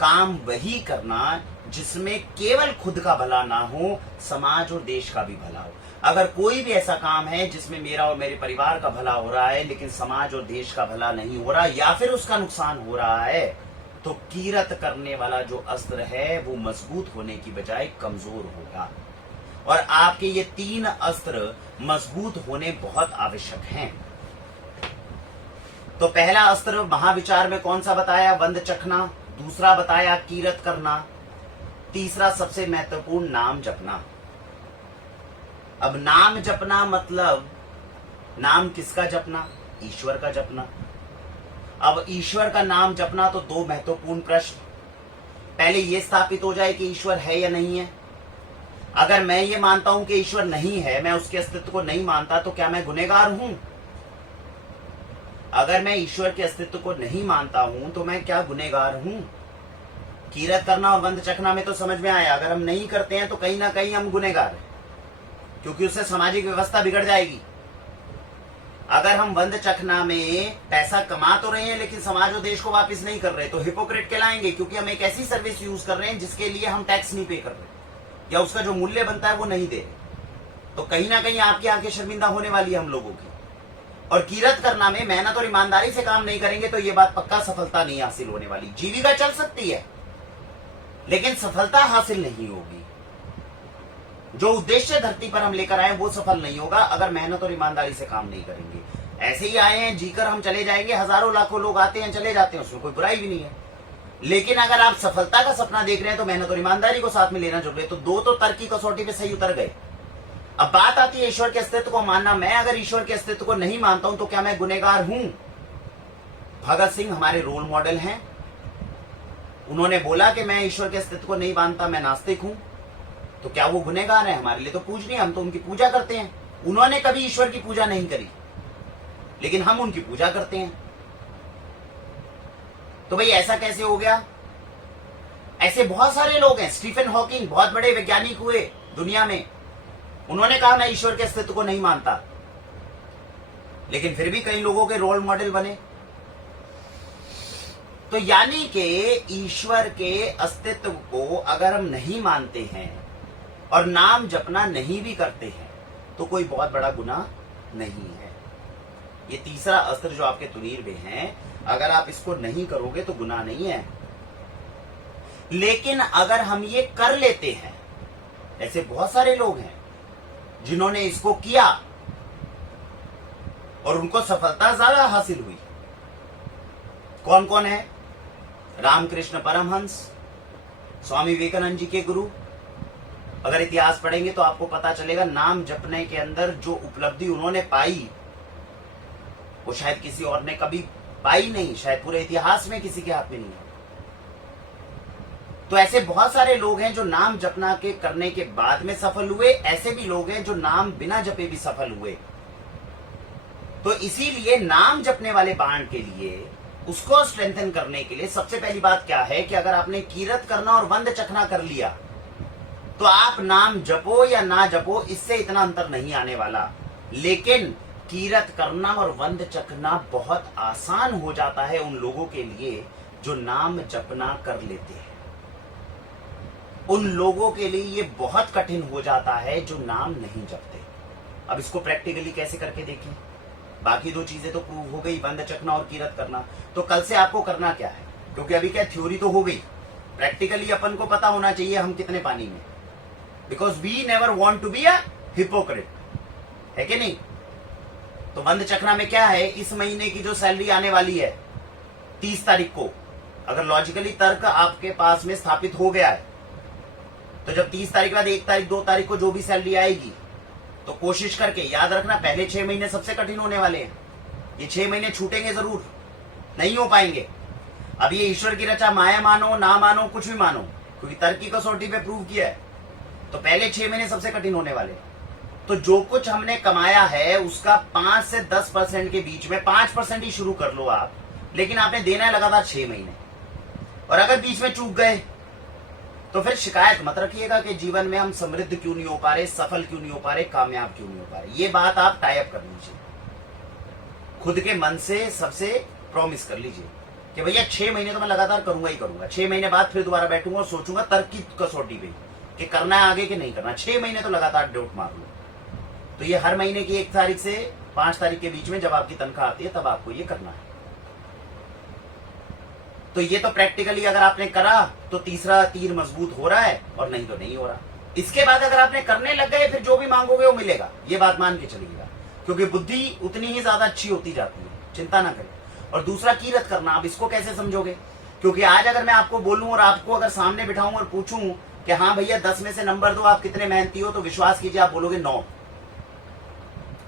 काम वही करना जिसमें केवल खुद का भला ना हो, समाज और देश का भी भला हो। अगर कोई भी ऐसा काम है जिसमें मेरा और मेरे परिवार का भला हो रहा है लेकिन समाज और देश का भला नहीं हो रहा या फिर उसका नुकसान हो रहा है, तो कीरत करने वाला जो अस्त्र है वो मजबूत होने की बजाय कमजोर होगा। और आपके ये 3 अस्त्र मजबूत होने बहुत आवश्यक हैं। तो पहला अस्त्र महाविचार में कौन सा बताया? वंद चखना। दूसरा बताया कीरत करना। तीसरा सबसे महत्वपूर्ण नाम जपना। अब नाम जपना मतलब नाम किसका जपना? ईश्वर का जपना। अब ईश्वर का नाम जपना तो 2 महत्वपूर्ण प्रश्न। पहले यह स्थापित हो जाए कि ईश्वर है या नहीं है। अगर मैं ये मानता हूं कि ईश्वर नहीं है, मैं उसके अस्तित्व को नहीं मानता, तो क्या मैं गुनहगार हूं? अगर मैं ईश्वर के अस्तित्व को नहीं मानता हूं तो मैं क्या गुनहगार हूं? कीरत करना और वंद चखना में तो समझ में आया, अगर हम नहीं करते हैं तो कहीं ना कहीं हम गुनहगार हैं, क्योंकि उससे सामाजिक व्यवस्था बिगड़ जाएगी। अगर हम वंद चखना में पैसा कमा तो रहे हैं लेकिन समाज और देश को वापस नहीं कर रहे, तो हिपोक्रेट कहलाएंगे, क्योंकि हम एक ऐसी सर्विस यूज कर रहे हैं जिसके लिए हम टैक्स नहीं पे कर रहे या उसका जो मूल्य बनता है वो नहीं दे रहे। तो कहीं ना कहीं आपकी आंखें शर्मिंदा होने वाली है हम लोगों की। और कीरत करना में मेहनत और ईमानदारी से काम नहीं करेंगे तो ये बात पक्का सफलता नहीं हासिल होने वाली। जीविका चल सकती है लेकिन सफलता हासिल नहीं होगी। जो उद्देश्य धरती पर हम लेकर आए वो सफल नहीं होगा अगर मेहनत और ईमानदारी से काम नहीं करेंगे। ऐसे ही आए हैं, जीकर हम चले जाएंगे। हजारों लाखों लोग आते हैं चले जाते हैं, उसमें कोई बुराई भी नहीं है। लेकिन अगर आप सफलता का सपना देख रहे हैं तो मेहनत और ईमानदारी को साथ में लेना जरूरी है। तो 2 तो तर्क की कसौटी पे सही उतर गए। अब बात आती है ईश्वर के अस्तित्व को मानना। मैं अगर ईश्वर के अस्तित्व को नहीं मानता हूं तो क्या मैं गुनहगार हूं? भगत सिंह हमारे रोल मॉडल हैं। उन्होंने बोला कि मैं ईश्वर के अस्तित्व को नहीं मानता, मैं नास्तिक हूं। तो क्या वो गुनहगार है? हमारे लिए तो पूजनीय, हम तो उनकी पूजा करते हैं। उन्होंने कभी ईश्वर की पूजा नहीं करी लेकिन हम उनकी पूजा करते हैं। तो भाई ऐसा कैसे हो गया? ऐसे बहुत सारे लोग हैं। स्टीफन हॉकिंग बहुत बड़े वैज्ञानिक हुए दुनिया में, उन्होंने कहा मैं ईश्वर के अस्तित्व को नहीं मानता, लेकिन फिर भी कई लोगों के रोल मॉडल बने। तो यानी कि ईश्वर के अस्तित्व को अगर हम नहीं मानते हैं और नाम जपना नहीं भी करते हैं तो कोई बहुत बड़ा गुनाह नहीं है। ये तीसरा अस्त्र जो आपके तुनीर में है, अगर आप इसको नहीं करोगे तो गुनाह नहीं है। लेकिन अगर हम ये कर लेते हैं, ऐसे बहुत सारे लोग हैं जिन्होंने इसको किया और उनको सफलता ज्यादा हासिल हुई। कौन कौन है? रामकृष्ण परमहंस, स्वामी विवेकानंद जी के गुरु। अगर इतिहास पढ़ेंगे तो आपको पता चलेगा नाम जपने के अंदर जो उपलब्धि उन्होंने पाई वो शायद किसी और ने कभी पाई नहीं, शायद पूरे इतिहास में किसी के हाथ में नहीं है। तो ऐसे बहुत सारे लोग हैं जो नाम जपना के करने के बाद में सफल हुए। ऐसे भी लोग हैं जो नाम बिना जपे भी सफल हुए। तो इसीलिए नाम जपने वाले बाण के लिए, उसको स्ट्रेंथन करने के लिए सबसे पहली बात क्या है कि अगर आपने कीरत करना और वंद चखना कर लिया तो आप नाम जपो या ना जपो, इससे इतना अंतर नहीं आने वाला। लेकिन कीरत करना और वंद चखना बहुत आसान हो जाता है उन लोगों के लिए जो नाम जपना कर लेते हैं। उन लोगों के लिए ये बहुत कठिन हो जाता है जो नाम नहीं जपते। अब इसको प्रैक्टिकली कैसे करके देखें। बाकी 2 चीजें तो प्रूव हो गई, वंद चखना और कीरत करना। तो कल से आपको करना क्या है? क्योंकि अभी क्या थ्योरी तो हो गई, प्रैक्टिकली अपन को पता होना चाहिए हम कितने पानी में। Because we never want to be a hypocrite, है कि नहीं? तो वंद चखना में क्या है, इस महीने की जो सैलरी आने वाली है 30 तारीख को, अगर लॉजिकली तर्क आपके पास में स्थापित हो गया है तो जब 30 तारीख के बाद 1 तारीख 2 तारीख को जो भी सैलरी आएगी, तो कोशिश करके याद रखना पहले 6 महीने सबसे कठिन होने वाले हैं। ये 6 महीने छूटेंगे जरूर, नहीं हो पाएंगे। अब ये ईश्वर की रचा माया मानो ना मानो कुछ भी मानो, क्योंकि तर्क की कसौटी पे प्रूव किया है, तो पहले 6 महीने सबसे कठिन होने वाले हैं। तो जो कुछ हमने कमाया है उसका 5 से 10% के बीच में 5% ही शुरू कर लो आप, लेकिन आपने देना है लगातार 6 महीने। और अगर बीच में चूक गए तो फिर शिकायत मत रखिएगा कि जीवन में हम समृद्ध क्यों नहीं हो पा रहे, सफल क्यों नहीं हो पा रहे, कामयाब क्यों नहीं हो पा रहे। ये बात आप टाई अप कर लीजिए। खुद के मन से सबसे प्रॉमिस कर लीजिए कि भैया 6 महीने तो मैं लगातार करूंगा ही करूंगा। 6 महीने बाद फिर दोबारा बैठूंगा और सोचूंगा तर्क की कसौटी पे कि करना है आगे कि नहीं करना। 6 महीने तो लगातार डोट मार लो। तो ये हर महीने की 1 तारीख से 5 तारीख के बीच में जब आपकी तनख्वाह आती है तब आपको ये करना है। तो ये तो प्रैक्टिकली अगर आपने करा तो तीसरा तीर मजबूत हो रहा है, और नहीं तो नहीं हो रहा। इसके बाद अगर आपने करने लग गए फिर जो भी मांगोगे वो मिलेगा, ये बात मान के चलिएगा, क्योंकि बुद्धि उतनी ही ज्यादा अच्छी होती जाती है, चिंता ना करें। और दूसरा कीरत करना, आप इसको कैसे समझोगे? क्योंकि आज अगर मैं आपको बोलूं और आपको अगर सामने बिठाऊं और पूछूं कि हाँ भैया 10 में से नंबर दो, आप कितने मेहनती हो, तो विश्वास कीजिए आप बोलोगे 9।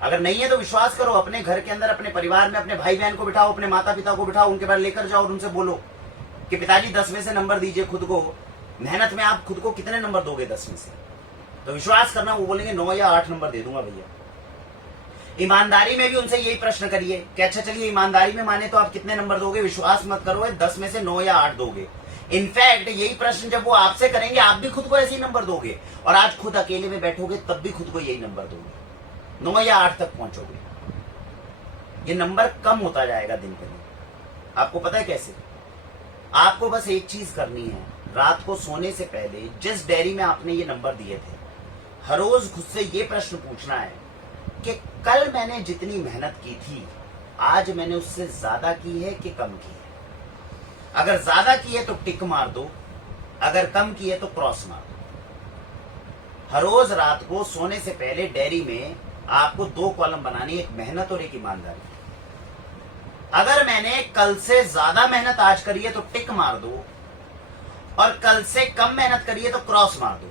अगर नहीं है तो विश्वास करो, अपने घर के अंदर अपने परिवार में अपने भाई बहन को बिठाओ, अपने माता पिता को बिठाओ, उनके पास लेकर जाओ और उनसे बोलो कि पिताजी 10 में से नंबर दीजिए खुद को। मेहनत में आप खुद को कितने नंबर दोगे 10 में से? तो विश्वास करना वो बोलेंगे 9 या 8 नंबर दे दूंगा भैया। ईमानदारी में भी उनसे यही प्रश्न करिए कि अच्छा चलिए ईमानदारी में माने तो आप कितने नंबर दोगे? विश्वास मत करो 10 में से 9 या 8 दोगे। इनफैक्ट यही प्रश्न जब वो आपसे करेंगे आप भी खुद को ऐसे ही नंबर दोगे, और आज खुद अकेले में बैठोगे तब भी खुद को यही नंबर दोगे, 9 या 8 तक पहुंचोगे। ये नंबर कम होता जाएगा दिन पे दिन। आपको पता है कैसे? आपको बस एक चीज करनी है, रात को सोने से पहले जिस डायरी में आपने ये नंबर दिए थे, हर रोज खुद से ये प्रश्न पूछना है कि कल मैंने जितनी मेहनत की थी आज मैंने उससे ज्यादा की है कि कम की है। अगर ज्यादा की है तो टिक मार दो, अगर कम की है तो क्रॉस मार दो। हर रोज रात को सोने से पहले डायरी में आपको 2 कॉलम बनानी, एक मेहनत और एक ईमानदारी। अगर मैंने कल से ज्यादा मेहनत आज करी है तो टिक मार दो, और कल से कम मेहनत करी है तो क्रॉस मार दो।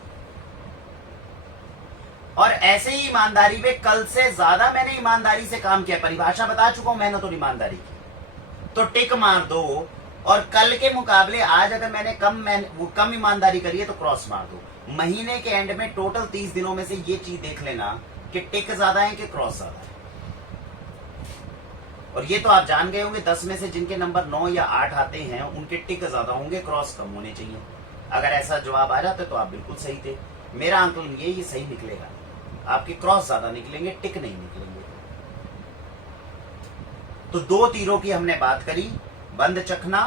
और ऐसे ही ईमानदारी में कल से ज्यादा मैंने ईमानदारी से काम किया, परिभाषा बता चुका हूं मेहनत और ईमानदारी की, तो टिक मार दो। और कल के मुकाबले आज अगर मैंने कम ईमानदारी करी है तो क्रॉस मार दो। महीने के एंड में टोटल 30 दिनों में से ये चीज देख लेना कि टिक ज्यादा है कि क्रॉस ज्यादा है। और ये तो आप जान गए होंगे 10 में से जिनके नंबर 9 या 8 आते हैं उनके टिक ज्यादा होंगे, क्रॉस कम होने चाहिए। अगर ऐसा जवाब आ जाता तो आप बिल्कुल सही थे। मेरा आंकलन ये सही निकलेगा, आपके क्रॉस ज्यादा निकलेंगे, टिक नहीं निकलेंगे। तो 2 तीरों की हमने बात करी, बंद चखना,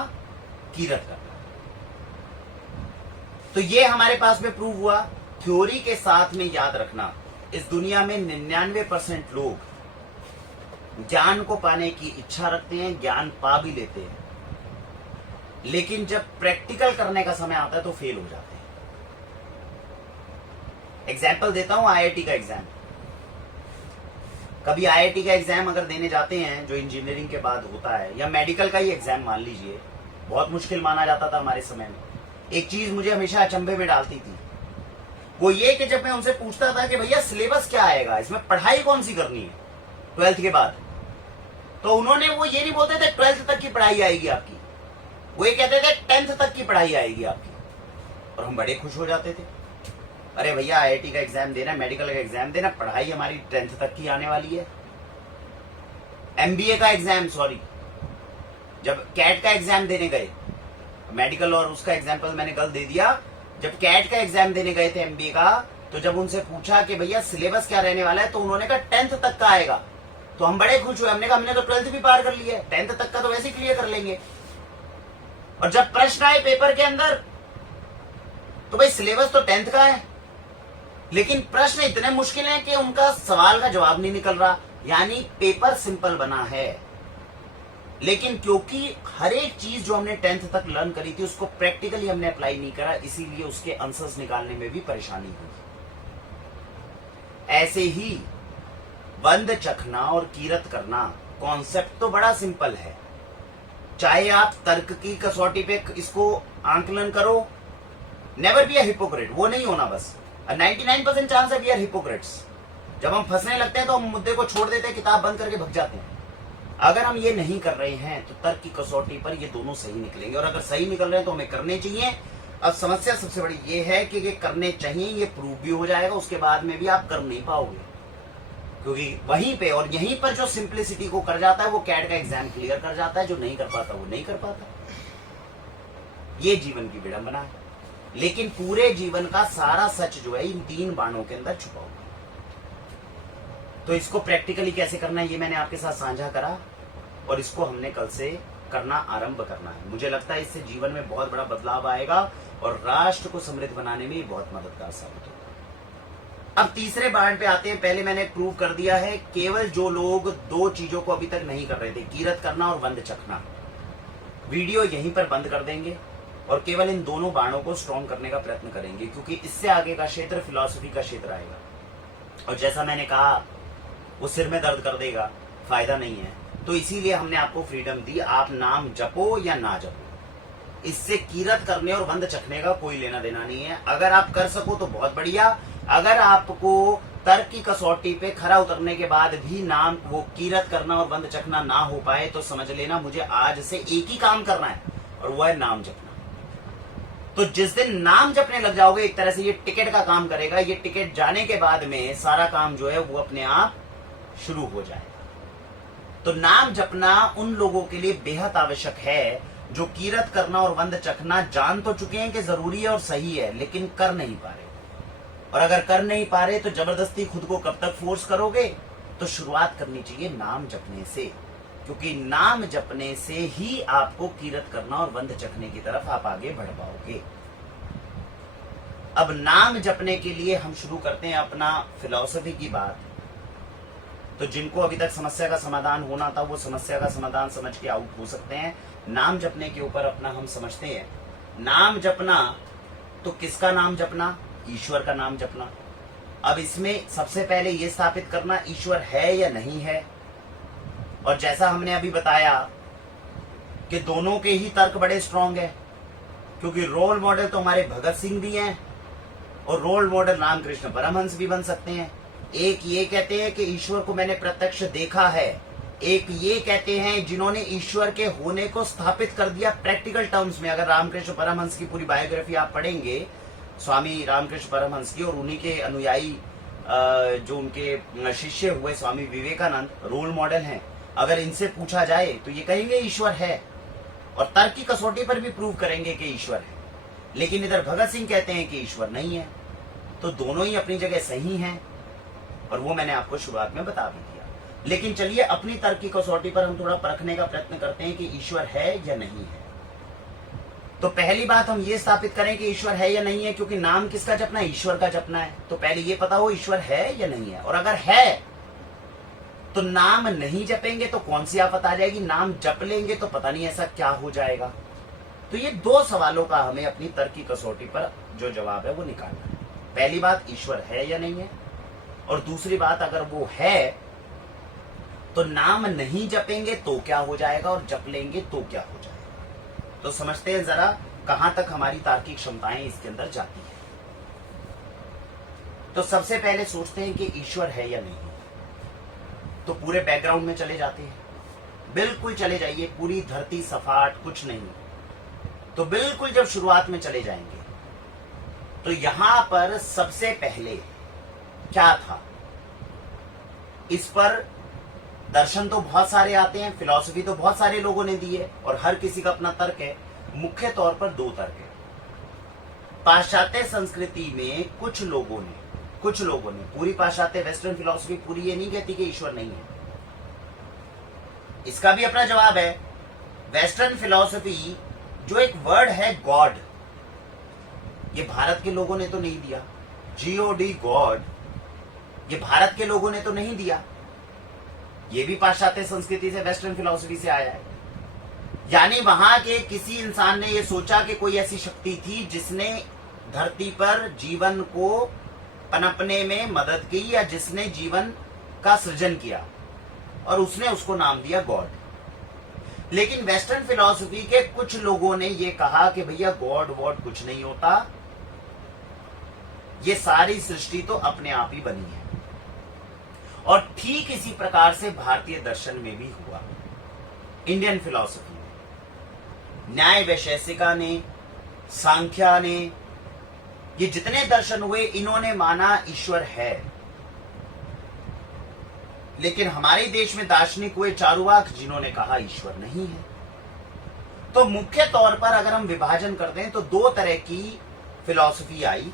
कीरत करना। तो ये हमारे पास में प्रूव हुआ। थ्योरी के साथ में याद रखना, इस दुनिया में 99% लोग ज्ञान को पाने की इच्छा रखते हैं, ज्ञान पा भी लेते हैं, लेकिन जब प्रैक्टिकल करने का समय आता है तो फेल हो जाते हैं। एग्जाम्पल देता हूं, आईआईटी का एग्जाम। कभी आईआईटी का एग्जाम अगर देने जाते हैं जो इंजीनियरिंग के बाद होता है, या मेडिकल का ही एग्जाम मान लीजिए, बहुत मुश्किल माना जाता था हमारे समय में। एक चीज मुझे हमेशा अचंभे में डालती थी, वो ये कि जब मैं उनसे पूछता था कि भैया सिलेबस क्या आएगा, इसमें पढ़ाई कौन सी करनी है 12th के बाद, तो उन्होंने वो ये नहीं बोलते थे 12th तक की पढ़ाई आएगी आपकी, वो ये कहते थे 10th तक की पढ़ाई आएगी आपकी। और हम बड़े खुश हो जाते थे, अरे भैया आईआईटी का एग्जाम देना, मेडिकल का एग्जाम देना, पढ़ाई हमारी 10th तक की आने वाली है। एमबीए का एग्जाम, सॉरी, जब कैट का एग्जाम देने गए, मेडिकल और उसका एग्जाम्पल मैंने कल दे दिया, जब कैट का एग्जाम देने गए थे एमबीए का, तो जब उनसे पूछा कि भैया सिलेबस क्या रहने वाला है, तो उन्होंने कहा 10th तक का आएगा। तो हम बड़े खुश हुए, हमने कहा हमने तो 12th भी पार कर लिया है, 10th तक का तो वैसे ही क्लियर कर लेंगे। और जब प्रश्न आए पेपर के अंदर, तो भाई सिलेबस तो 10th का है, लेकिन प्रश्न इतने मुश्किल हैं कि उनका सवाल का जवाब नहीं निकल रहा। यानी पेपर सिंपल बना है, लेकिन क्योंकि हर एक चीज जो हमने 10th तक लर्न करी थी उसको प्रैक्टिकली हमने अप्लाई नहीं करा, इसीलिए उसके आंसर्स निकालने में भी परेशानी हुई। ऐसे ही बंद चखना और कीरत करना, कॉन्सेप्ट तो बड़ा सिंपल है। चाहे आप तर्क की कसौटी पे इसको आंकलन करो, नेवर बी अ हिपोक्रेट, वो नहीं होना बस। 99% चांस है वी आर हिपोक्रेट्स। जब हम फंसने लगते हैं तो हम मुद्दे को छोड़ देते हैं, किताब बंद करके भग जाते हैं। अगर हम ये नहीं कर रहे हैं तो तर्क की कसौटी पर ये दोनों सही निकलेंगे, और अगर सही निकल रहे हैं तो हमें करने चाहिए। अब समस्या सबसे बड़ी ये है कि ये करने चाहिए, ये प्रूव भी हो जाएगा, उसके बाद में भी आप कर नहीं पाओगे, क्योंकि वहीं पे और यहीं पर जो सिंप्लिसिटी को कर जाता है वो कैट का एग्जाम क्लियर कर जाता है, जो नहीं कर पाता वो नहीं कर पाता। ये जीवन की विडंबना है, लेकिन पूरे जीवन का सारा सच जो है इन 3 बाणों के अंदर छुपा हुआ है। तो इसको प्रैक्टिकली कैसे करना है ये मैंने आपके साथ साझा करा। और इसको हमने कल से करना आरंभ करना है। मुझे लगता है इससे जीवन में बहुत बड़ा बदलाव आएगा और राष्ट्र को समृद्ध बनाने में बहुत मददगार साबित होगा। अब तीसरे बाण पे आते हैं। पहले मैंने प्रूव कर दिया है, केवल जो लोग दो चीजों को अभी तक नहीं कर रहे थे, कीरत करना और वंद चखना, वीडियो यहीं पर बंद कर देंगे और केवल इन दोनों बाणों को स्ट्रॉन्ग करने का प्रयत्न करेंगे, क्योंकि इससे आगे का क्षेत्र फिलॉसफी का क्षेत्र आएगा और जैसा मैंने कहा वो सिर में दर्द कर देगा, फायदा नहीं है। तो इसीलिए हमने आपको फ्रीडम दी, आप नाम जपो या ना जपो, इससे कीरत करने और वंद चखने का कोई लेना देना नहीं है। अगर आप कर सको तो बहुत बढ़िया, अगर आपको तर्क की कसौटी पे खरा उतरने के बाद भी नाम वो कीरत करना और वंद चखना ना हो पाए तो समझ लेना मुझे आज से एक ही काम करना है और वो है नाम जपना। तो जिस दिन नाम जपने लग जाओगे, एक तरह से ये टिकट का काम करेगा। ये टिकट जाने के बाद में सारा काम जो है वो अपने आप शुरू हो जाएगा। तो नाम जपना उन लोगों के लिए बेहद आवश्यक है जो कीरत करना और वंद चखना जान तो चुके हैं कि जरूरी है और सही है, लेकिन कर नहीं पा रहे। और अगर कर नहीं पा रहे तो जबरदस्ती खुद को कब तक फोर्स करोगे? तो शुरुआत करनी चाहिए नाम जपने से, क्योंकि नाम जपने से ही आपको कीरत करना और वंद चखने की तरफ आप आगे बढ़ पाओगे। अब नाम जपने के लिए हम शुरू करते हैं अपना फिलॉसफी की बात। तो जिनको अभी तक समस्या का समाधान होना था वो समस्या का समाधान समझ के आउट हो सकते हैं। नाम जपने के ऊपर अपना हम समझते हैं। नाम जपना, तो किसका नाम जपना? ईश्वर का नाम जपना। अब इसमें सबसे पहले यह स्थापित करना ईश्वर है या नहीं है। और जैसा हमने अभी बताया कि दोनों के ही तर्क बड़े स्ट्रांग है, क्योंकि रोल मॉडल तो हमारे भगत सिंह भी हैं और रोल मॉडल रामकृष्ण परमहंस भी बन सकते हैं। एक ये कहते हैं कि ईश्वर को मैंने प्रत्यक्ष देखा है, एक ये कहते हैं जिन्होंने ईश्वर के होने को स्थापित कर दिया प्रैक्टिकल टर्म्स में। अगर रामकृष्ण परमहंस की पूरी बायोग्राफी आप पढ़ेंगे, स्वामी रामकृष्ण परमहंस की, और उन्हीं के अनुयायी जो उनके शिष्य हुए स्वामी विवेकानंद रोल मॉडल हैं, अगर इनसे पूछा जाए तो ये कहेंगे ईश्वर है और तर्क की कसौटी पर भी प्रूव करेंगे कि ईश्वर है। लेकिन इधर भगत सिंह कहते हैं कि ईश्वर नहीं है। तो दोनों ही अपनी जगह सही हैं और वो मैंने आपको शुरुआत में बता भी दिया। लेकिन चलिए अपनी तर्क की कसौटी पर हम थोड़ा परखने का प्रयत्न करते हैं कि ईश्वर है या नहीं है। तो पहली बात हम ये स्थापित करें कि ईश्वर है या नहीं है, क्योंकि नाम किसका जपना है? ईश्वर का जपना है। तो पहले ये पता हो ईश्वर है या नहीं है। और अगर है तो नाम नहीं जपेंगे तो कौन सी आफत आ जाएगी, नाम जप लेंगे तो पता नहीं ऐसा क्या हो जाएगा। तो ये दो सवालों का हमें अपनी तर्क की कसौटी पर जो जवाब है वो निकालना है। पहली बात ईश्वर है या नहीं है, और दूसरी बात अगर वो है तो नाम नहीं जपेंगे तो क्या हो जाएगा और जप लेंगे तो क्या हो जाएगा। तो समझते हैं जरा कहां तक हमारी तार्किक क्षमताएं इसके अंदर जाती है। तो सबसे पहले सोचते हैं कि ईश्वर है या नहीं। तो पूरे बैकग्राउंड में चले जाते हैं, बिल्कुल चले जाइए, पूरी धरती सपाट कुछ नहीं। तो बिल्कुल जब शुरुआत में चले जाएंगे तो यहां पर सबसे पहले क्या था, इस पर दर्शन तो बहुत सारे आते हैं, फिलॉसफी तो बहुत सारे लोगों ने दी है और हर किसी का अपना तर्क है। मुख्य तौर पर दो तर्क है। पाश्चात्य संस्कृति में कुछ लोगों ने पूरी पाश्चात्य वेस्टर्न फिलॉसफी पूरी ये नहीं कहती कि ईश्वर नहीं है, इसका भी अपना जवाब है। वेस्टर्न फिलॉसफी जो एक वर्ड है गॉड, ये भारत के लोगों ने तो नहीं दिया। GOD गॉड, ये भारत के लोगों ने तो नहीं दिया, ये भी पाश्चात्य संस्कृति से वेस्टर्न फिलॉसफी से आया है। यानी वहां के किसी इंसान ने यह सोचा कि कोई ऐसी शक्ति थी जिसने धरती पर जीवन को पनपने में मदद की या जिसने जीवन का सृजन किया और उसने उसको नाम दिया गॉड। लेकिन वेस्टर्न फिलॉसफी के कुछ लोगों ने यह कहा कि भैया गॉड वॉड कुछ नहीं होता, ये सारी सृष्टि तो अपने आप ही बनी है। और ठीक इसी प्रकार से भारतीय दर्शन में भी हुआ। इंडियन फिलॉसफी में न्याय वैशेषिका ने, सांख्या ने, ये जितने दर्शन हुए इन्होंने माना ईश्वर है। लेकिन हमारे देश में दार्शनिक हुए चारुवाक जिन्होंने कहा ईश्वर नहीं है। तो मुख्य तौर पर अगर हम विभाजन करते हैं तो दो तरह की फिलॉसफी आई,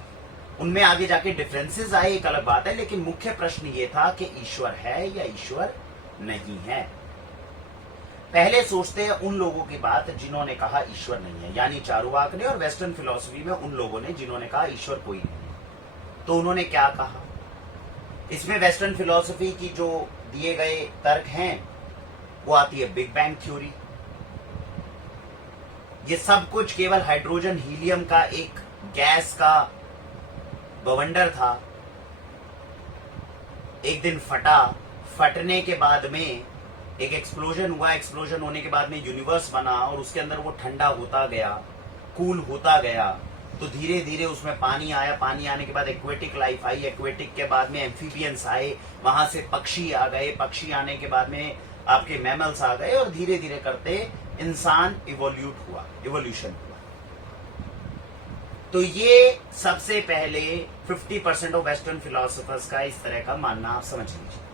उनमें आगे जाके डिफरेंसेस आए, एक अलग बात है। लेकिन मुख्य प्रश्न ये था कि ईश्वर है या ईश्वर नहीं है। पहले सोचते हैं उन लोगों की बात जिन्होंने कहा ईश्वर नहीं है, यानी चारुवाक ने और वेस्टर्न फिलॉसफी में उन लोगों ने जिन्होंने कहा ईश्वर कोई नहीं है। तो उन्होंने क्या कहा? इसमें वेस्टर्न फिलॉसफी की जो दिए गए तर्क हैं वो आती है बिग बैंग थ्योरी। ये सब कुछ केवल हाइड्रोजन हीलियम का एक गैस का बवंडर था, एक दिन फटा, फटने के बाद में एक एक्सप्लोजन हुआ, एक्सप्लोजन होने के बाद में यूनिवर्स बना और उसके अंदर वो ठंडा होता गया, कूल होता गया, तो धीरे धीरे उसमें पानी आया, पानी आने के बाद एक्वेटिक लाइफ आई, एक्वेटिक के बाद में एम्फीबियंस आए, वहां से पक्षी आ गए, पक्षी आने के बाद में आपके मैमल्स आ गए और धीरे धीरे करते इंसान इवोल्यूशन हुआ। तो ये सबसे पहले 50% ऑफ वेस्टर्न फिलोसोफर्स का इस तरह का मानना आप समझ लीजिए।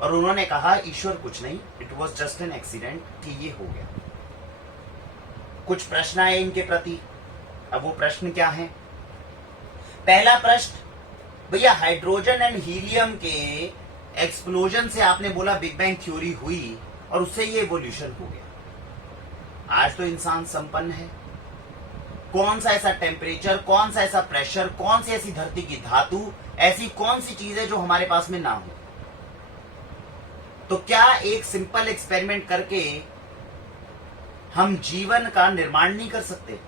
और उन्होंने कहा ईश्वर कुछ नहीं, it was just an accident, कि ये हो गया। कुछ प्रश्न आए इनके प्रति। अब वो प्रश्न क्या है? पहला प्रश्न, भैया हाइड्रोजन एंड हीलियम के एक्सप्लोजन से आपने बोला बिग बैंग थ्योरी हुई और उससे ये इवोल्यूशन हो गया। आज तो इंसान संपन्न है, कौन सा ऐसा टेम्परेचर, कौन सा ऐसा प्रेशर, कौन सी ऐसी धरती की धातु, ऐसी कौन सी चीज है जो हमारे पास में ना हो? तो क्या एक सिंपल एक्सपेरिमेंट करके हम जीवन का निर्माण नहीं कर सकते?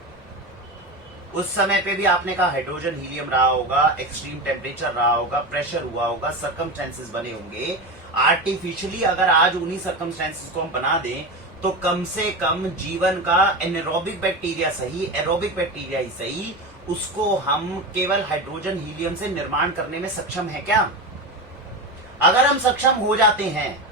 उस समय पे भी आपने कहा हाइड्रोजन हीलियम रहा होगा, एक्सट्रीम टेम्परेचर रहा होगा, प्रेशर हुआ होगा, सर्कमस्टेंसेस बने होंगे। आर्टिफिशियली अगर आज उन्हीं सर्कमस्टेंसेस को हम बना दें तो कम से कम जीवन का एनारोबिक बैक्टीरिया सही, एरोबिक बैक्टीरिया ही सही, उसको हम केवल हाइड्रोजन हीलियम से निर्माण करने में सक्षम है क्या? अगर हम सक्षम हो जाते हैं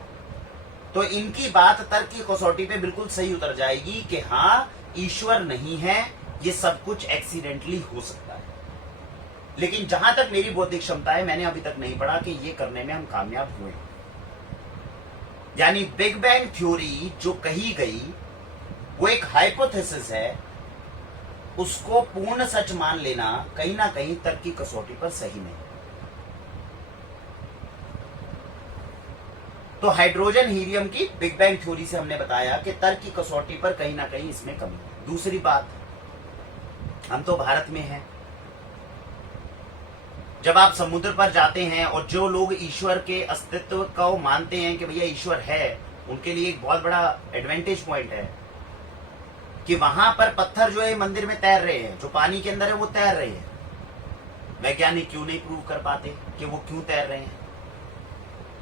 तो इनकी बात तर्क की कसौटी पे बिल्कुल सही उतर जाएगी कि हाँ, ईश्वर नहीं है, ये सब कुछ एक्सीडेंटली हो सकता है। लेकिन जहां तक मेरी बौद्धिक क्षमता है, मैंने अभी तक नहीं पढ़ा कि ये करने में हम कामयाब हुए। यानी बिग बैंग थ्योरी जो कही गई वो एक हाइपोथेसिस है, उसको पूर्ण सच मान लेना कहीं ना कहीं तर्क की कसौटी पर सही नहीं। तो हाइड्रोजन हीलियम की बिग बैंग थ्योरी से हमने बताया कि तर्क की कसौटी पर कहीं ना कहीं इसमें कमी है। दूसरी बात, हम तो भारत में हैं। जब आप समुद्र पर जाते हैं और जो लोग ईश्वर के अस्तित्व को मानते हैं कि भैया ईश्वर है, उनके लिए एक बहुत बड़ा एडवांटेज पॉइंट है कि वहां पर पत्थर जो है मंदिर में तैर रहे हैं, जो पानी के अंदर है वो तैर रहे हैं। वैज्ञानिक क्यों नहीं प्रूव कर पाते कि वो क्यों तैर रहे हैं?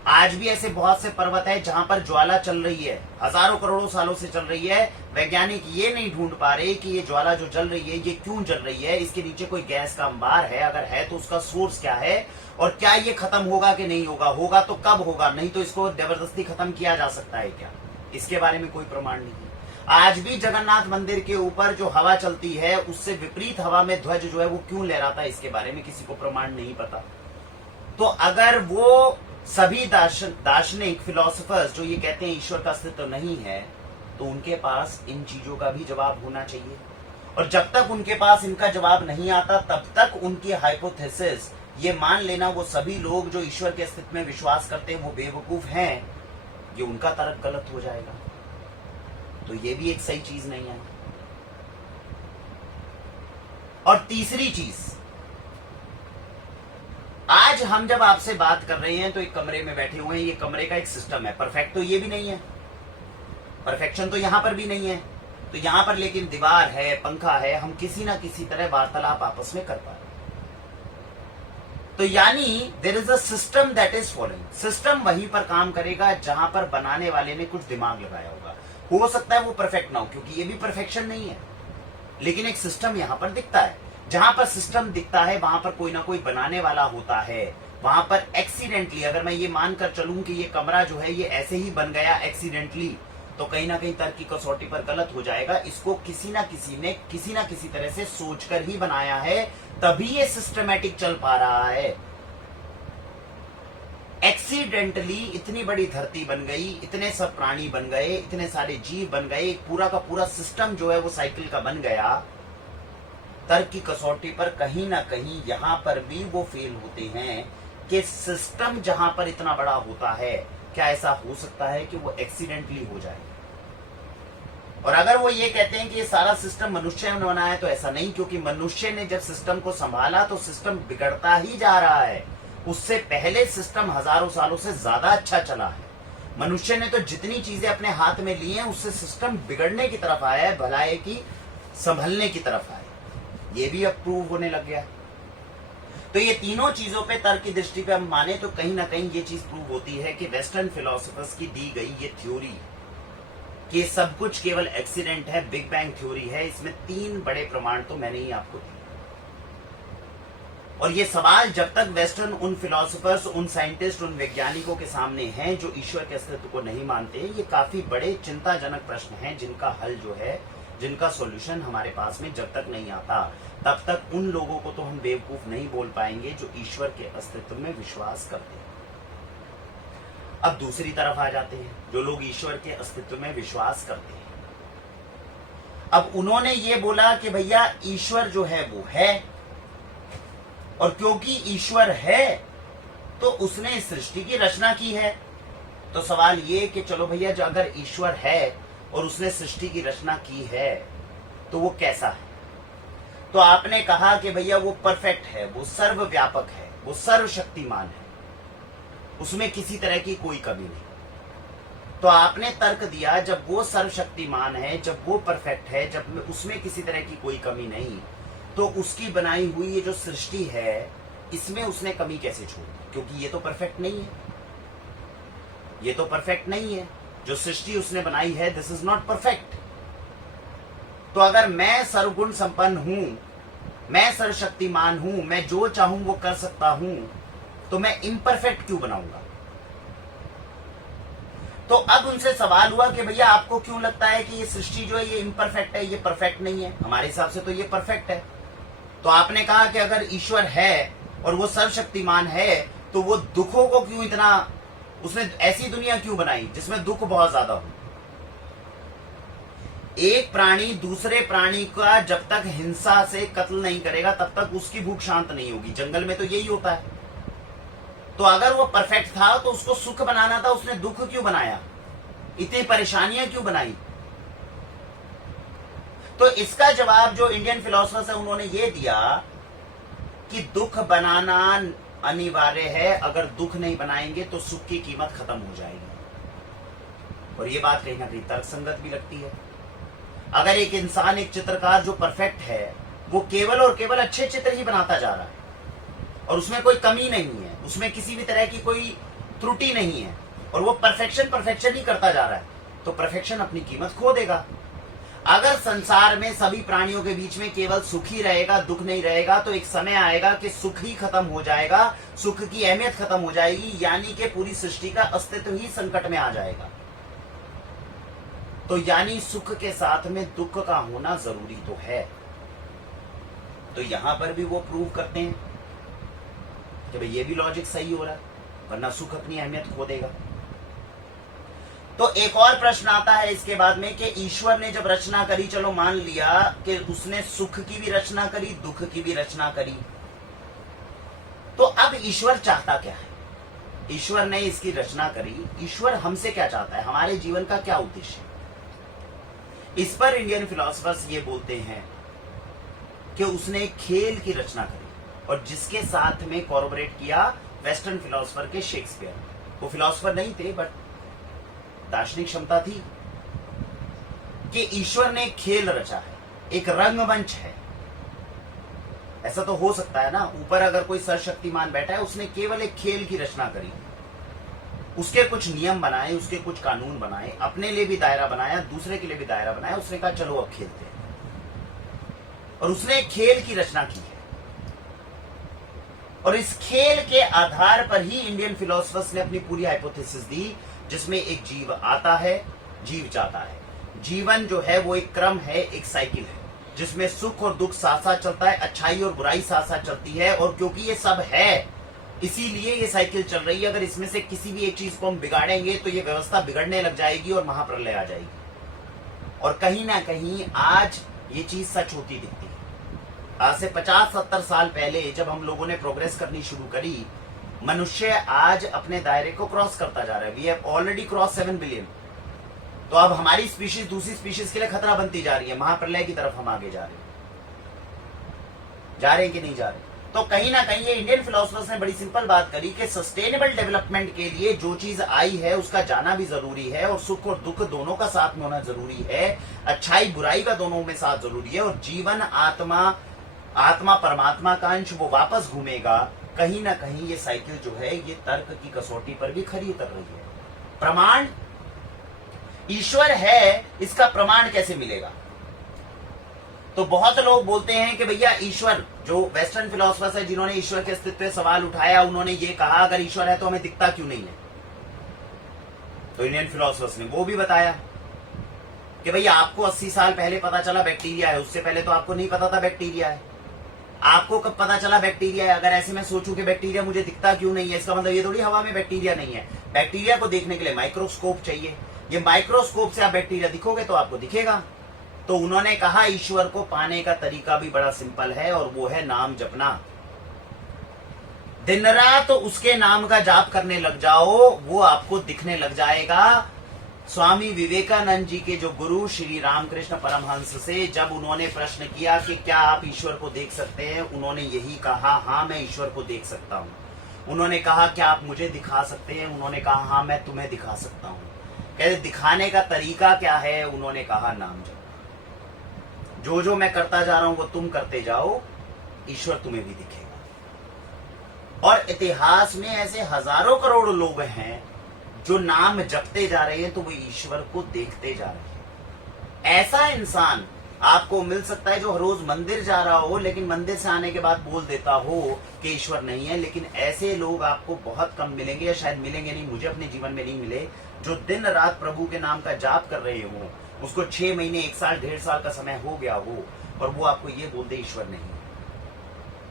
आज भी ऐसे बहुत से पर्वत है जहां पर ज्वाला चल रही है, हजारों करोड़ों सालों से चल रही है। वैज्ञानिक ये नहीं ढूंढ पा रहे कि ये ज्वाला जो जल रही है ये क्यों जल रही है, इसके नीचे कोई गैस का अंबार है, अगर है तो उसका सोर्स क्या है, और क्या ये खत्म होगा कि नहीं होगा, होगा तो कब होगा, नहीं तो इसको जबरदस्ती खत्म किया जा सकता है क्या? इसके बारे में कोई प्रमाण नहीं है। आज भी जगन्नाथ मंदिर के ऊपर जो हवा चलती है उससे विपरीत हवा में ध्वज जो है वो क्यों लहराता है, इसके बारे में किसी को प्रमाण नहीं पता। तो अगर वो सभी दार्शनिक फिलोसोफर्स जो ये कहते हैं ईश्वर का अस्तित्व नहीं है, तो उनके पास इन चीजों का भी जवाब होना चाहिए। और जब तक उनके पास इनका जवाब नहीं आता तब तक उनकी हाइपोथेसिस, ये मान लेना वो सभी लोग जो ईश्वर के अस्तित्व में विश्वास करते हैं वो बेवकूफ हैं, ये उनका तर्क गलत हो जाएगा। तो ये भी एक सही चीज नहीं है। और तीसरी चीज, आज हम जब आपसे बात कर रहे हैं तो एक कमरे में बैठे हुए हैं, ये कमरे का एक सिस्टम है, परफेक्ट तो ये भी नहीं है, परफेक्शन तो यहां पर भी नहीं है। तो यहां पर लेकिन दीवार है, पंखा है, हम किसी ना किसी तरह वार्तालाप आपस में कर पा रहे हैं। तो यानी there is a system that is following. System वहीं पर काम करेगा जहां पर बनाने वाले ने कुछ दिमाग लगाया होगा। हो सकता है वो परफेक्ट ना हो, क्योंकि ये भी परफेक्शन नहीं है, लेकिन एक सिस्टम यहां पर दिखता है। जहां पर सिस्टम दिखता है वहां पर कोई ना कोई बनाने वाला होता है। वहां पर एक्सीडेंटली, अगर मैं ये मानकर चलूं कि ये कमरा जो है ये ऐसे ही बन गया एक्सीडेंटली, तो कहीं ना कहीं तर्क की कसौटी पर गलत हो जाएगा। इसको किसी ना किसी ने किसी ना किसी तरह से सोचकर ही बनाया है, तभी ये सिस्टमैटिक चल पा रहा है। एक्सीडेंटली इतनी बड़ी धरती बन गई, इतने सब प्राणी बन गए, इतने सारे जीव बन गए, पूरा का पूरा सिस्टम जो है वो साइकिल का बन गया। तर्क की कसौटी पर कहीं ना कहीं यहां पर भी वो फेल होते हैं कि सिस्टम जहां पर इतना बड़ा होता है, क्या ऐसा हो सकता है कि वो एक्सीडेंटली हो जाए? और अगर वो ये कहते हैं कि ये सारा सिस्टम मनुष्य ने बनाया, तो ऐसा नहीं, क्योंकि मनुष्य ने जब सिस्टम को संभाला तो सिस्टम बिगड़ता ही जा रहा है। उससे पहले सिस्टम हजारों सालों से ज्यादा अच्छा चला है। मनुष्य ने तो जितनी चीजें अपने हाथ में ली हैं, उससे सिस्टम बिगड़ने की तरफ आया है, भलाई की संभलने की तरफ आया। ये भी अब प्रूव होने लग गया। तो ये तीनों चीजों पे तर्क की दृष्टि पे हम माने तो कहीं ना कहीं ये चीज प्रूव होती है कि वेस्टर्न फिलोसफर्स की दी गई ये थ्योरी कि सब कुछ केवल एक्सीडेंट है, बिग बैंग थ्योरी है, इसमें 3 बड़े प्रमाण तो मैंने ही आपको दिए। और ये सवाल जब तक वेस्टर्न उन फिलोसफर्स, उन साइंटिस्ट, उन वैज्ञानिकों के सामने हैं जो ईश्वर के अस्तित्व को नहीं मानते, ये काफी बड़े चिंताजनक प्रश्न हैं, जिनका हल जो है, जिनका सॉल्यूशन हमारे पास में जब तक नहीं आता, तब तक उन लोगों को तो हम बेवकूफ नहीं बोल पाएंगे जो ईश्वर के अस्तित्व में विश्वास करते हैं। अब दूसरी तरफ आ जाते हैं, जो लोग ईश्वर के अस्तित्व में विश्वास करते हैं। अब उन्होंने ये बोला कि भैया ईश्वर जो है वो है, और क्योंकि ईश्वर है तो उसने इस सृष्टि की रचना की है। तो सवाल ये कि चलो भैया, जो अगर ईश्वर है और उसने सृष्टि की रचना की है तो वो कैसा है? तो आपने कहा कि भैया वो परफेक्ट है, वो सर्वव्यापक है, वो सर्वशक्तिमान है, उसमें किसी तरह की कोई कमी नहीं। तो आपने तर्क दिया, जब वो सर्वशक्तिमान है, जब वो परफेक्ट है, जब उसमें किसी तरह की कोई कमी नहीं, तो उसकी बनाई हुई ये जो सृष्टि है, इसमें उसने कमी कैसे छोड़ी? क्योंकि ये तो परफेक्ट नहीं है, ये तो परफेक्ट नहीं है। जो सृष्टि उसने बनाई है, दिस इज नॉट परफेक्ट। तो अगर मैं सर्वगुण संपन्न हूं, मैं सर्वशक्तिमान हूं, मैं जो चाहूं वो कर सकता हूं, तो मैं इम्परफेक्ट क्यों बनाऊंगा? तो अब उनसे सवाल हुआ कि भैया आपको क्यों लगता है कि ये सृष्टि जो है ये इम्परफेक्ट है, ये परफेक्ट नहीं है? हमारे हिसाब से तो ये परफेक्ट है। तो आपने कहा कि अगर ईश्वर है और वो सर्वशक्तिमान है, तो वो दुखों को क्यों इतना, उसने ऐसी दुनिया क्यों बनाई जिसमें दुख बहुत ज्यादा हो? एक प्राणी दूसरे प्राणी का जब तक हिंसा से कत्ल नहीं करेगा तब तक उसकी भूख शांत नहीं होगी। जंगल में तो यही होता है। तो अगर वो परफेक्ट था तो उसको सुख बनाना था, उसने दुख क्यों बनाया? इतनी परेशानियां क्यों बनाई? तो इसका जवाब जो इंडियन फिलोसफर्स है उन्होंने ये दिया कि दुख बनाना अनिवार्य है, अगर दुख नहीं बनाएंगे तो सुख की कीमत खत्म हो जाएगी। और ये बात कहीं ना कहीं तर्कसंगत भी लगती है। अगर एक इंसान, एक चित्रकार जो परफेक्ट है, वो केवल और केवल अच्छे चित्र ही बनाता जा रहा है और उसमें कोई कमी नहीं है, उसमें किसी भी तरह की कोई त्रुटि नहीं है, और वो परफेक्शन ही करता जा रहा है, तो परफेक्शन अपनी कीमत खो देगा। अगर संसार में सभी प्राणियों के बीच में केवल सुख ही रहेगा, दुख नहीं रहेगा, तो एक समय आएगा कि सुख ही खत्म हो जाएगा, सुख की अहमियत खत्म हो जाएगी, यानी कि पूरी सृष्टि का अस्तित्व ही संकट में आ जाएगा। तो यानी सुख के साथ में दुख का होना जरूरी तो है। तो यहां पर भी वो प्रूव करते हैं कि भाई ये भी लॉजिक सही हो रहा है, वरना सुख अपनी अहमियत खो देगा। तो एक और प्रश्न आता है इसके बाद में कि ईश्वर ने जब रचना करी, चलो मान लिया कि उसने सुख की भी रचना करी, दुख की भी रचना करी, तो अब ईश्वर चाहता क्या है? ईश्वर ने इसकी रचना करी, ईश्वर हमसे क्या चाहता है? हमारे जीवन का क्या उद्देश्य है? इस पर इंडियन फिलोसफर्स ये बोलते हैं कि उसने खेल की रचना करी, और जिसके साथ में कॉर्पोरेट किया वेस्टर्न फिलोसफर के शेक्सपियर। वो फिलोसफर नहीं थे, बट दार्शनिक क्षमता थी कि ईश्वर ने खेल रचा है, एक रंगमंच है। ऐसा तो हो सकता है ना, ऊपर अगर कोई सर्वशक्तिमान बैठा है, उसने केवल एक खेल की रचना करी, उसके कुछ नियम बनाए, उसके कुछ कानून बनाए, अपने लिए भी दायरा बनाया, दूसरे के लिए भी दायरा बनाया, उसने कहा चलो अब खेलते हैं, और उसने एक खेल की रचना की है। और इस खेल के आधार पर ही इंडियन फिलोसफर्स ने अपनी पूरी हाइपोथेसिस दी, जिसमें एक जीव आता है, जीव जाता है। जीवन जो है वो एक क्रम है, एक साइकिल है, जिसमें सुख और दुख साथ साथ चलता है, अच्छाई और बुराई साथ साथ चलती है। और क्योंकि ये सब है, इसीलिए ये साइकिल चल रही है। अगर इसमें से किसी भी एक चीज को हम बिगाड़ेंगे तो ये व्यवस्था बिगड़ने लग जाएगी और महाप्रलय आ जाएगी। और कहीं ना कहीं आज ये चीज सच होती दिखती है। आज से 50-70 साल पहले जब हम लोगों ने प्रोग्रेस करनी शुरू करी, मनुष्य आज अपने दायरे को क्रॉस करता जा रहा है। We have already cross 7 billion. तो अब हमारी स्पीशीज दूसरी स्पीशीज के लिए खतरा बनती जा रही है, महाप्रलय की तरफ हम आगे जा रहे हैं कि नहीं जा रहे। तो कहीं ना कहीं ये इंडियन फिलोसफर्स ने बड़ी सिंपल बात करी कि सस्टेनेबल डेवलपमेंट के लिए जो चीज आई है उसका जाना भी जरूरी है, और सुख और दुख दोनों का साथ में होना जरूरी है, अच्छाई बुराई का दोनों में साथ जरूरी है, और जीवन आत्मा परमात्मा का अंश वो वापस घूमेगा। कहीं ना कहीं ये साइकिल जो है ये तर्क की कसौटी पर भी खरी उतर रही है। प्रमाण ईश्वर है, इसका प्रमाण कैसे मिलेगा? तो बहुत लोग बोलते हैं कि भैया ईश्वर, जो वेस्टर्न फिलोसफर्स है जिन्होंने ईश्वर के अस्तित्व पे सवाल उठाया, उन्होंने ये कहा अगर ईश्वर है तो हमें दिखता क्यों नहीं है? तो इंडियन फिलोसफर्स ने वो भी बताया कि भैया आपको 80 साल पहले पता चला बैक्टीरिया है, उससे पहले तो आपको नहीं पता था बैक्टीरिया है। आपको कब पता चला बैक्टीरिया है? अगर ऐसे मैं सोचूं कि बैक्टीरिया मुझे दिखता क्यों नहीं है, इसका मतलब ये थोड़ी हवा में बैक्टीरिया नहीं है। बैक्टीरिया को देखने के लिए माइक्रोस्कोप चाहिए, ये माइक्रोस्कोप से आप बैक्टीरिया दिखोगे तो आपको दिखेगा। तो उन्होंने कहा ईश्वर को पाने का तरीका भी बड़ा सिंपल है, और वो है नाम जपना। दिन रात तो उसके नाम का जाप करने लग जाओ, वो आपको दिखने लग जाएगा। स्वामी विवेकानंद जी के जो गुरु श्री रामकृष्ण परमहंस से जब उन्होंने प्रश्न किया कि क्या आप ईश्वर को देख सकते हैं, उन्होंने यही कहा, हाँ मैं ईश्वर को देख सकता हूं। उन्होंने कहा क्या आप मुझे दिखा सकते हैं? उन्होंने कहा हाँ मैं तुम्हें दिखा सकता हूं। कहते दिखाने का तरीका क्या है? उन्होंने कहा नाम जप। जो जो मैं करता जा रहा हूं वो तुम करते जाओ, ईश्वर तुम्हें भी दिखेगा। और इतिहास में ऐसे हजारों करोड़ लोग हैं जो नाम जपते जा रहे हैं तो वो ईश्वर को देखते जा रहे हैं। ऐसा इंसान आपको मिल सकता है जो रोज मंदिर जा रहा हो लेकिन मंदिर से आने के बाद बोल देता हो कि ईश्वर नहीं है, लेकिन ऐसे लोग आपको बहुत कम मिलेंगे, या शायद मिलेंगे नहीं, मुझे अपने जीवन में नहीं मिले, जो दिन रात प्रभु के नाम का जाप कर रहे हो, उसको 6 महीने 1 साल 1.5 साल का समय हो गया हो, और वो आपको ये बोल दे ईश्वर नहीं।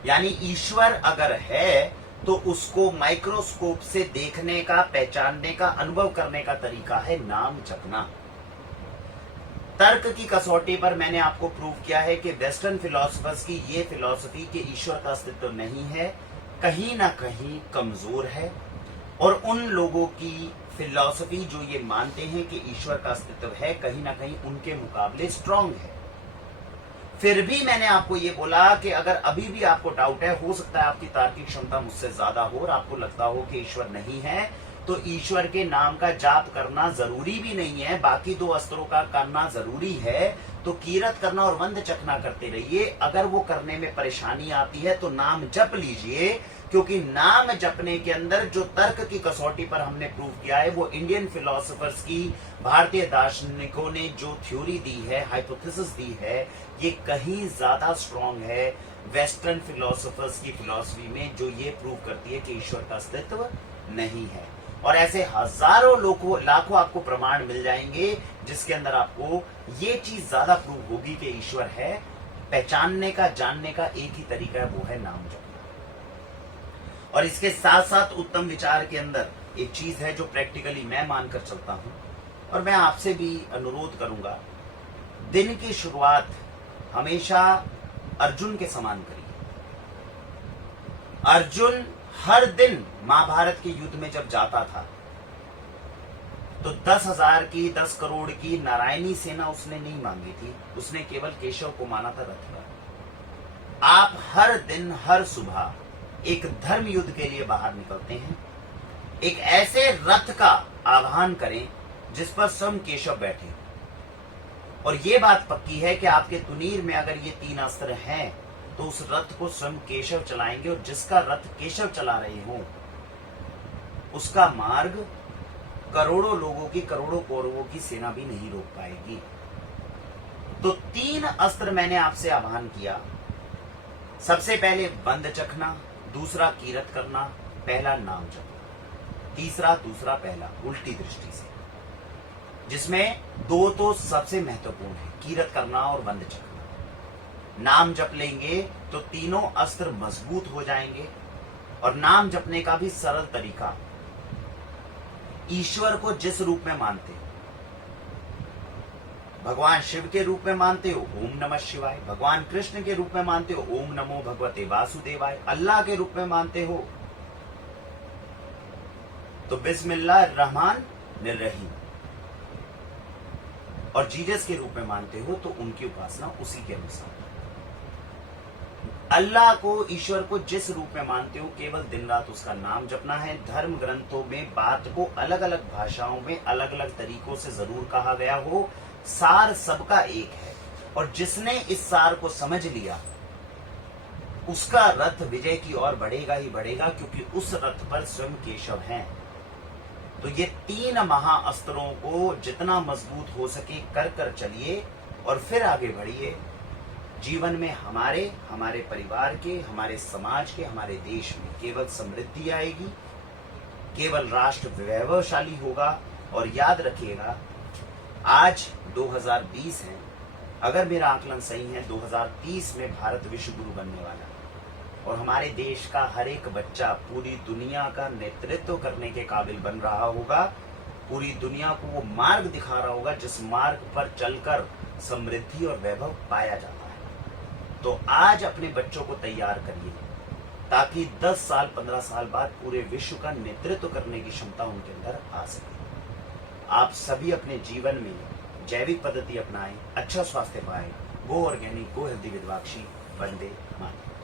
यानी ईश्वर अगर है तो उसको माइक्रोस्कोप से देखने का, पहचानने का, अनुभव करने का तरीका है नाम जपना। तर्क की कसौटी पर मैंने आपको प्रूव किया है कि वेस्टर्न फिलोसफर्स की ये फिलॉसफी कि ईश्वर का अस्तित्व नहीं है, कहीं ना कहीं कमजोर है, और उन लोगों की फिलॉसफी जो ये मानते हैं कि ईश्वर का अस्तित्व है, कहीं ना कहीं उनके मुकाबले स्ट्रांग है। फिर भी मैंने आपको ये बोला कि अगर अभी भी आपको डाउट है, हो सकता है आपकी तार्किक क्षमता मुझसे ज्यादा हो और आपको लगता हो कि ईश्वर नहीं है, तो ईश्वर के नाम का जाप करना जरूरी भी नहीं है, बाकी 2 अस्त्रों का करना जरूरी है। तो कीरत करना और वंद चखना करते रहिए। अगर वो करने में परेशानी आती है तो नाम जप लीजिए, क्योंकि नाम जपने के अंदर जो तर्क की कसौटी पर हमने प्रूव किया है वो इंडियन फिलोसफर्स की, भारतीय दार्शनिकों ने जो थ्योरी दी है, हाइपोथेसिस दी है, ये कहीं ज्यादा स्ट्रांग है वेस्टर्न फिलोसफर्स की फिलॉसफी में, जो ये प्रूव करती है कि ईश्वर का अस्तित्व नहीं है। और ऐसे हजारों लोगों, लाखों आपको प्रमाण मिल जाएंगे जिसके अंदर आपको ये चीज ज्यादा प्रूव होगी कि ईश्वर है। पहचानने का, जानने का एक ही तरीका है, वो है नाम जपना। और इसके साथ साथ उत्तम विचार के अंदर एक चीज है जो प्रैक्टिकली मैं मानकर चलता हूं, और मैं आपसे भी अनुरोध करूंगा, दिन की शुरुआत हमेशा अर्जुन के समान करिए। अर्जुन हर दिन महाभारत के युद्ध में जब जाता था तो 10,000 की, 10 करोड़ की नारायणी सेना उसने नहीं मांगी थी, उसने केवल केशव को माना था रथ पर। आप हर दिन, हर सुबह एक धर्म युद्ध के लिए बाहर निकलते हैं, एक ऐसे रथ का आह्वान करें जिस पर स्वयं केशव बैठे, और ये बात पक्की है कि आपके तुनीर में अगर ये 3 अस्त्र हैं तो उस रथ को स्वयं केशव चलाएंगे, और जिसका रथ केशव चला रहे हो उसका मार्ग करोड़ों लोगों की, करोड़ों कौरवों की सेना भी नहीं रोक पाएगी। तो 3 अस्त्र मैंने आपसे आह्वान किया। सबसे पहले बंद चखना, दूसरा कीरत करना, पहला नाम जपना, तीसरा दूसरा पहला उल्टी दृष्टि से, जिसमें 2 तो सबसे महत्वपूर्ण है, कीरत करना और बंद चखना। नाम जप लेंगे तो तीनों अस्त्र मजबूत हो जाएंगे। और नाम जपने का भी सरल तरीका, ईश्वर को जिस रूप में मानते हो, भगवान शिव के रूप में मानते हो ओम नमः शिवाय, भगवान कृष्ण के रूप में मानते हो ओम नमो भगवते वासुदेवाय, अल्लाह के रूप में मानते हो तो बिस्मिल्लाह रहमान निर्रहीम। और जीसस के रूप में मानते हो तो उनकी उपासना उसी के अनुसार। अल्लाह को, ईश्वर को जिस रूप में मानते हो, केवल दिन रात उसका नाम जपना है। धर्म ग्रंथों में बात को अलग अलग भाषाओं में अलग अलग तरीकों से जरूर कहा गया हो, सार सबका एक है। और जिसने इस सार को समझ लिया उसका रथ विजय की ओर बढ़ेगा ही बढ़ेगा, क्योंकि उस रथ पर स्वयं केशव हैं। तो ये 3 महाअस्त्रों को जितना मजबूत हो सके कर कर चलिए और फिर आगे बढ़िए। जीवन में हमारे परिवार के, हमारे समाज के, हमारे देश में केवल समृद्धि आएगी, केवल राष्ट्र वैभवशाली होगा। और याद रखिएगा, आज 2020 है, अगर मेरा आकलन सही है 2030 में भारत विश्व गुरु बनने वाला है और हमारे देश का हर एक बच्चा पूरी दुनिया का नेतृत्व करने के काबिल बन रहा होगा। पूरी दुनिया को वो मार्ग दिखा रहा होगा जिस मार्ग पर चलकर समृद्धि और वैभव पाया जाता है। तो आज अपने बच्चों को तैयार करिए ताकि 10 साल 15 साल बाद पूरे विश्व का नेतृत्व करने की क्षमता उनके अंदर आ सके। आप सभी अपने जीवन में जैविक पद्धति अपनाएं, अच्छा स्वास्थ्य पाएं। Go organic, go healthy with वाक्षी। वंदे मातरम।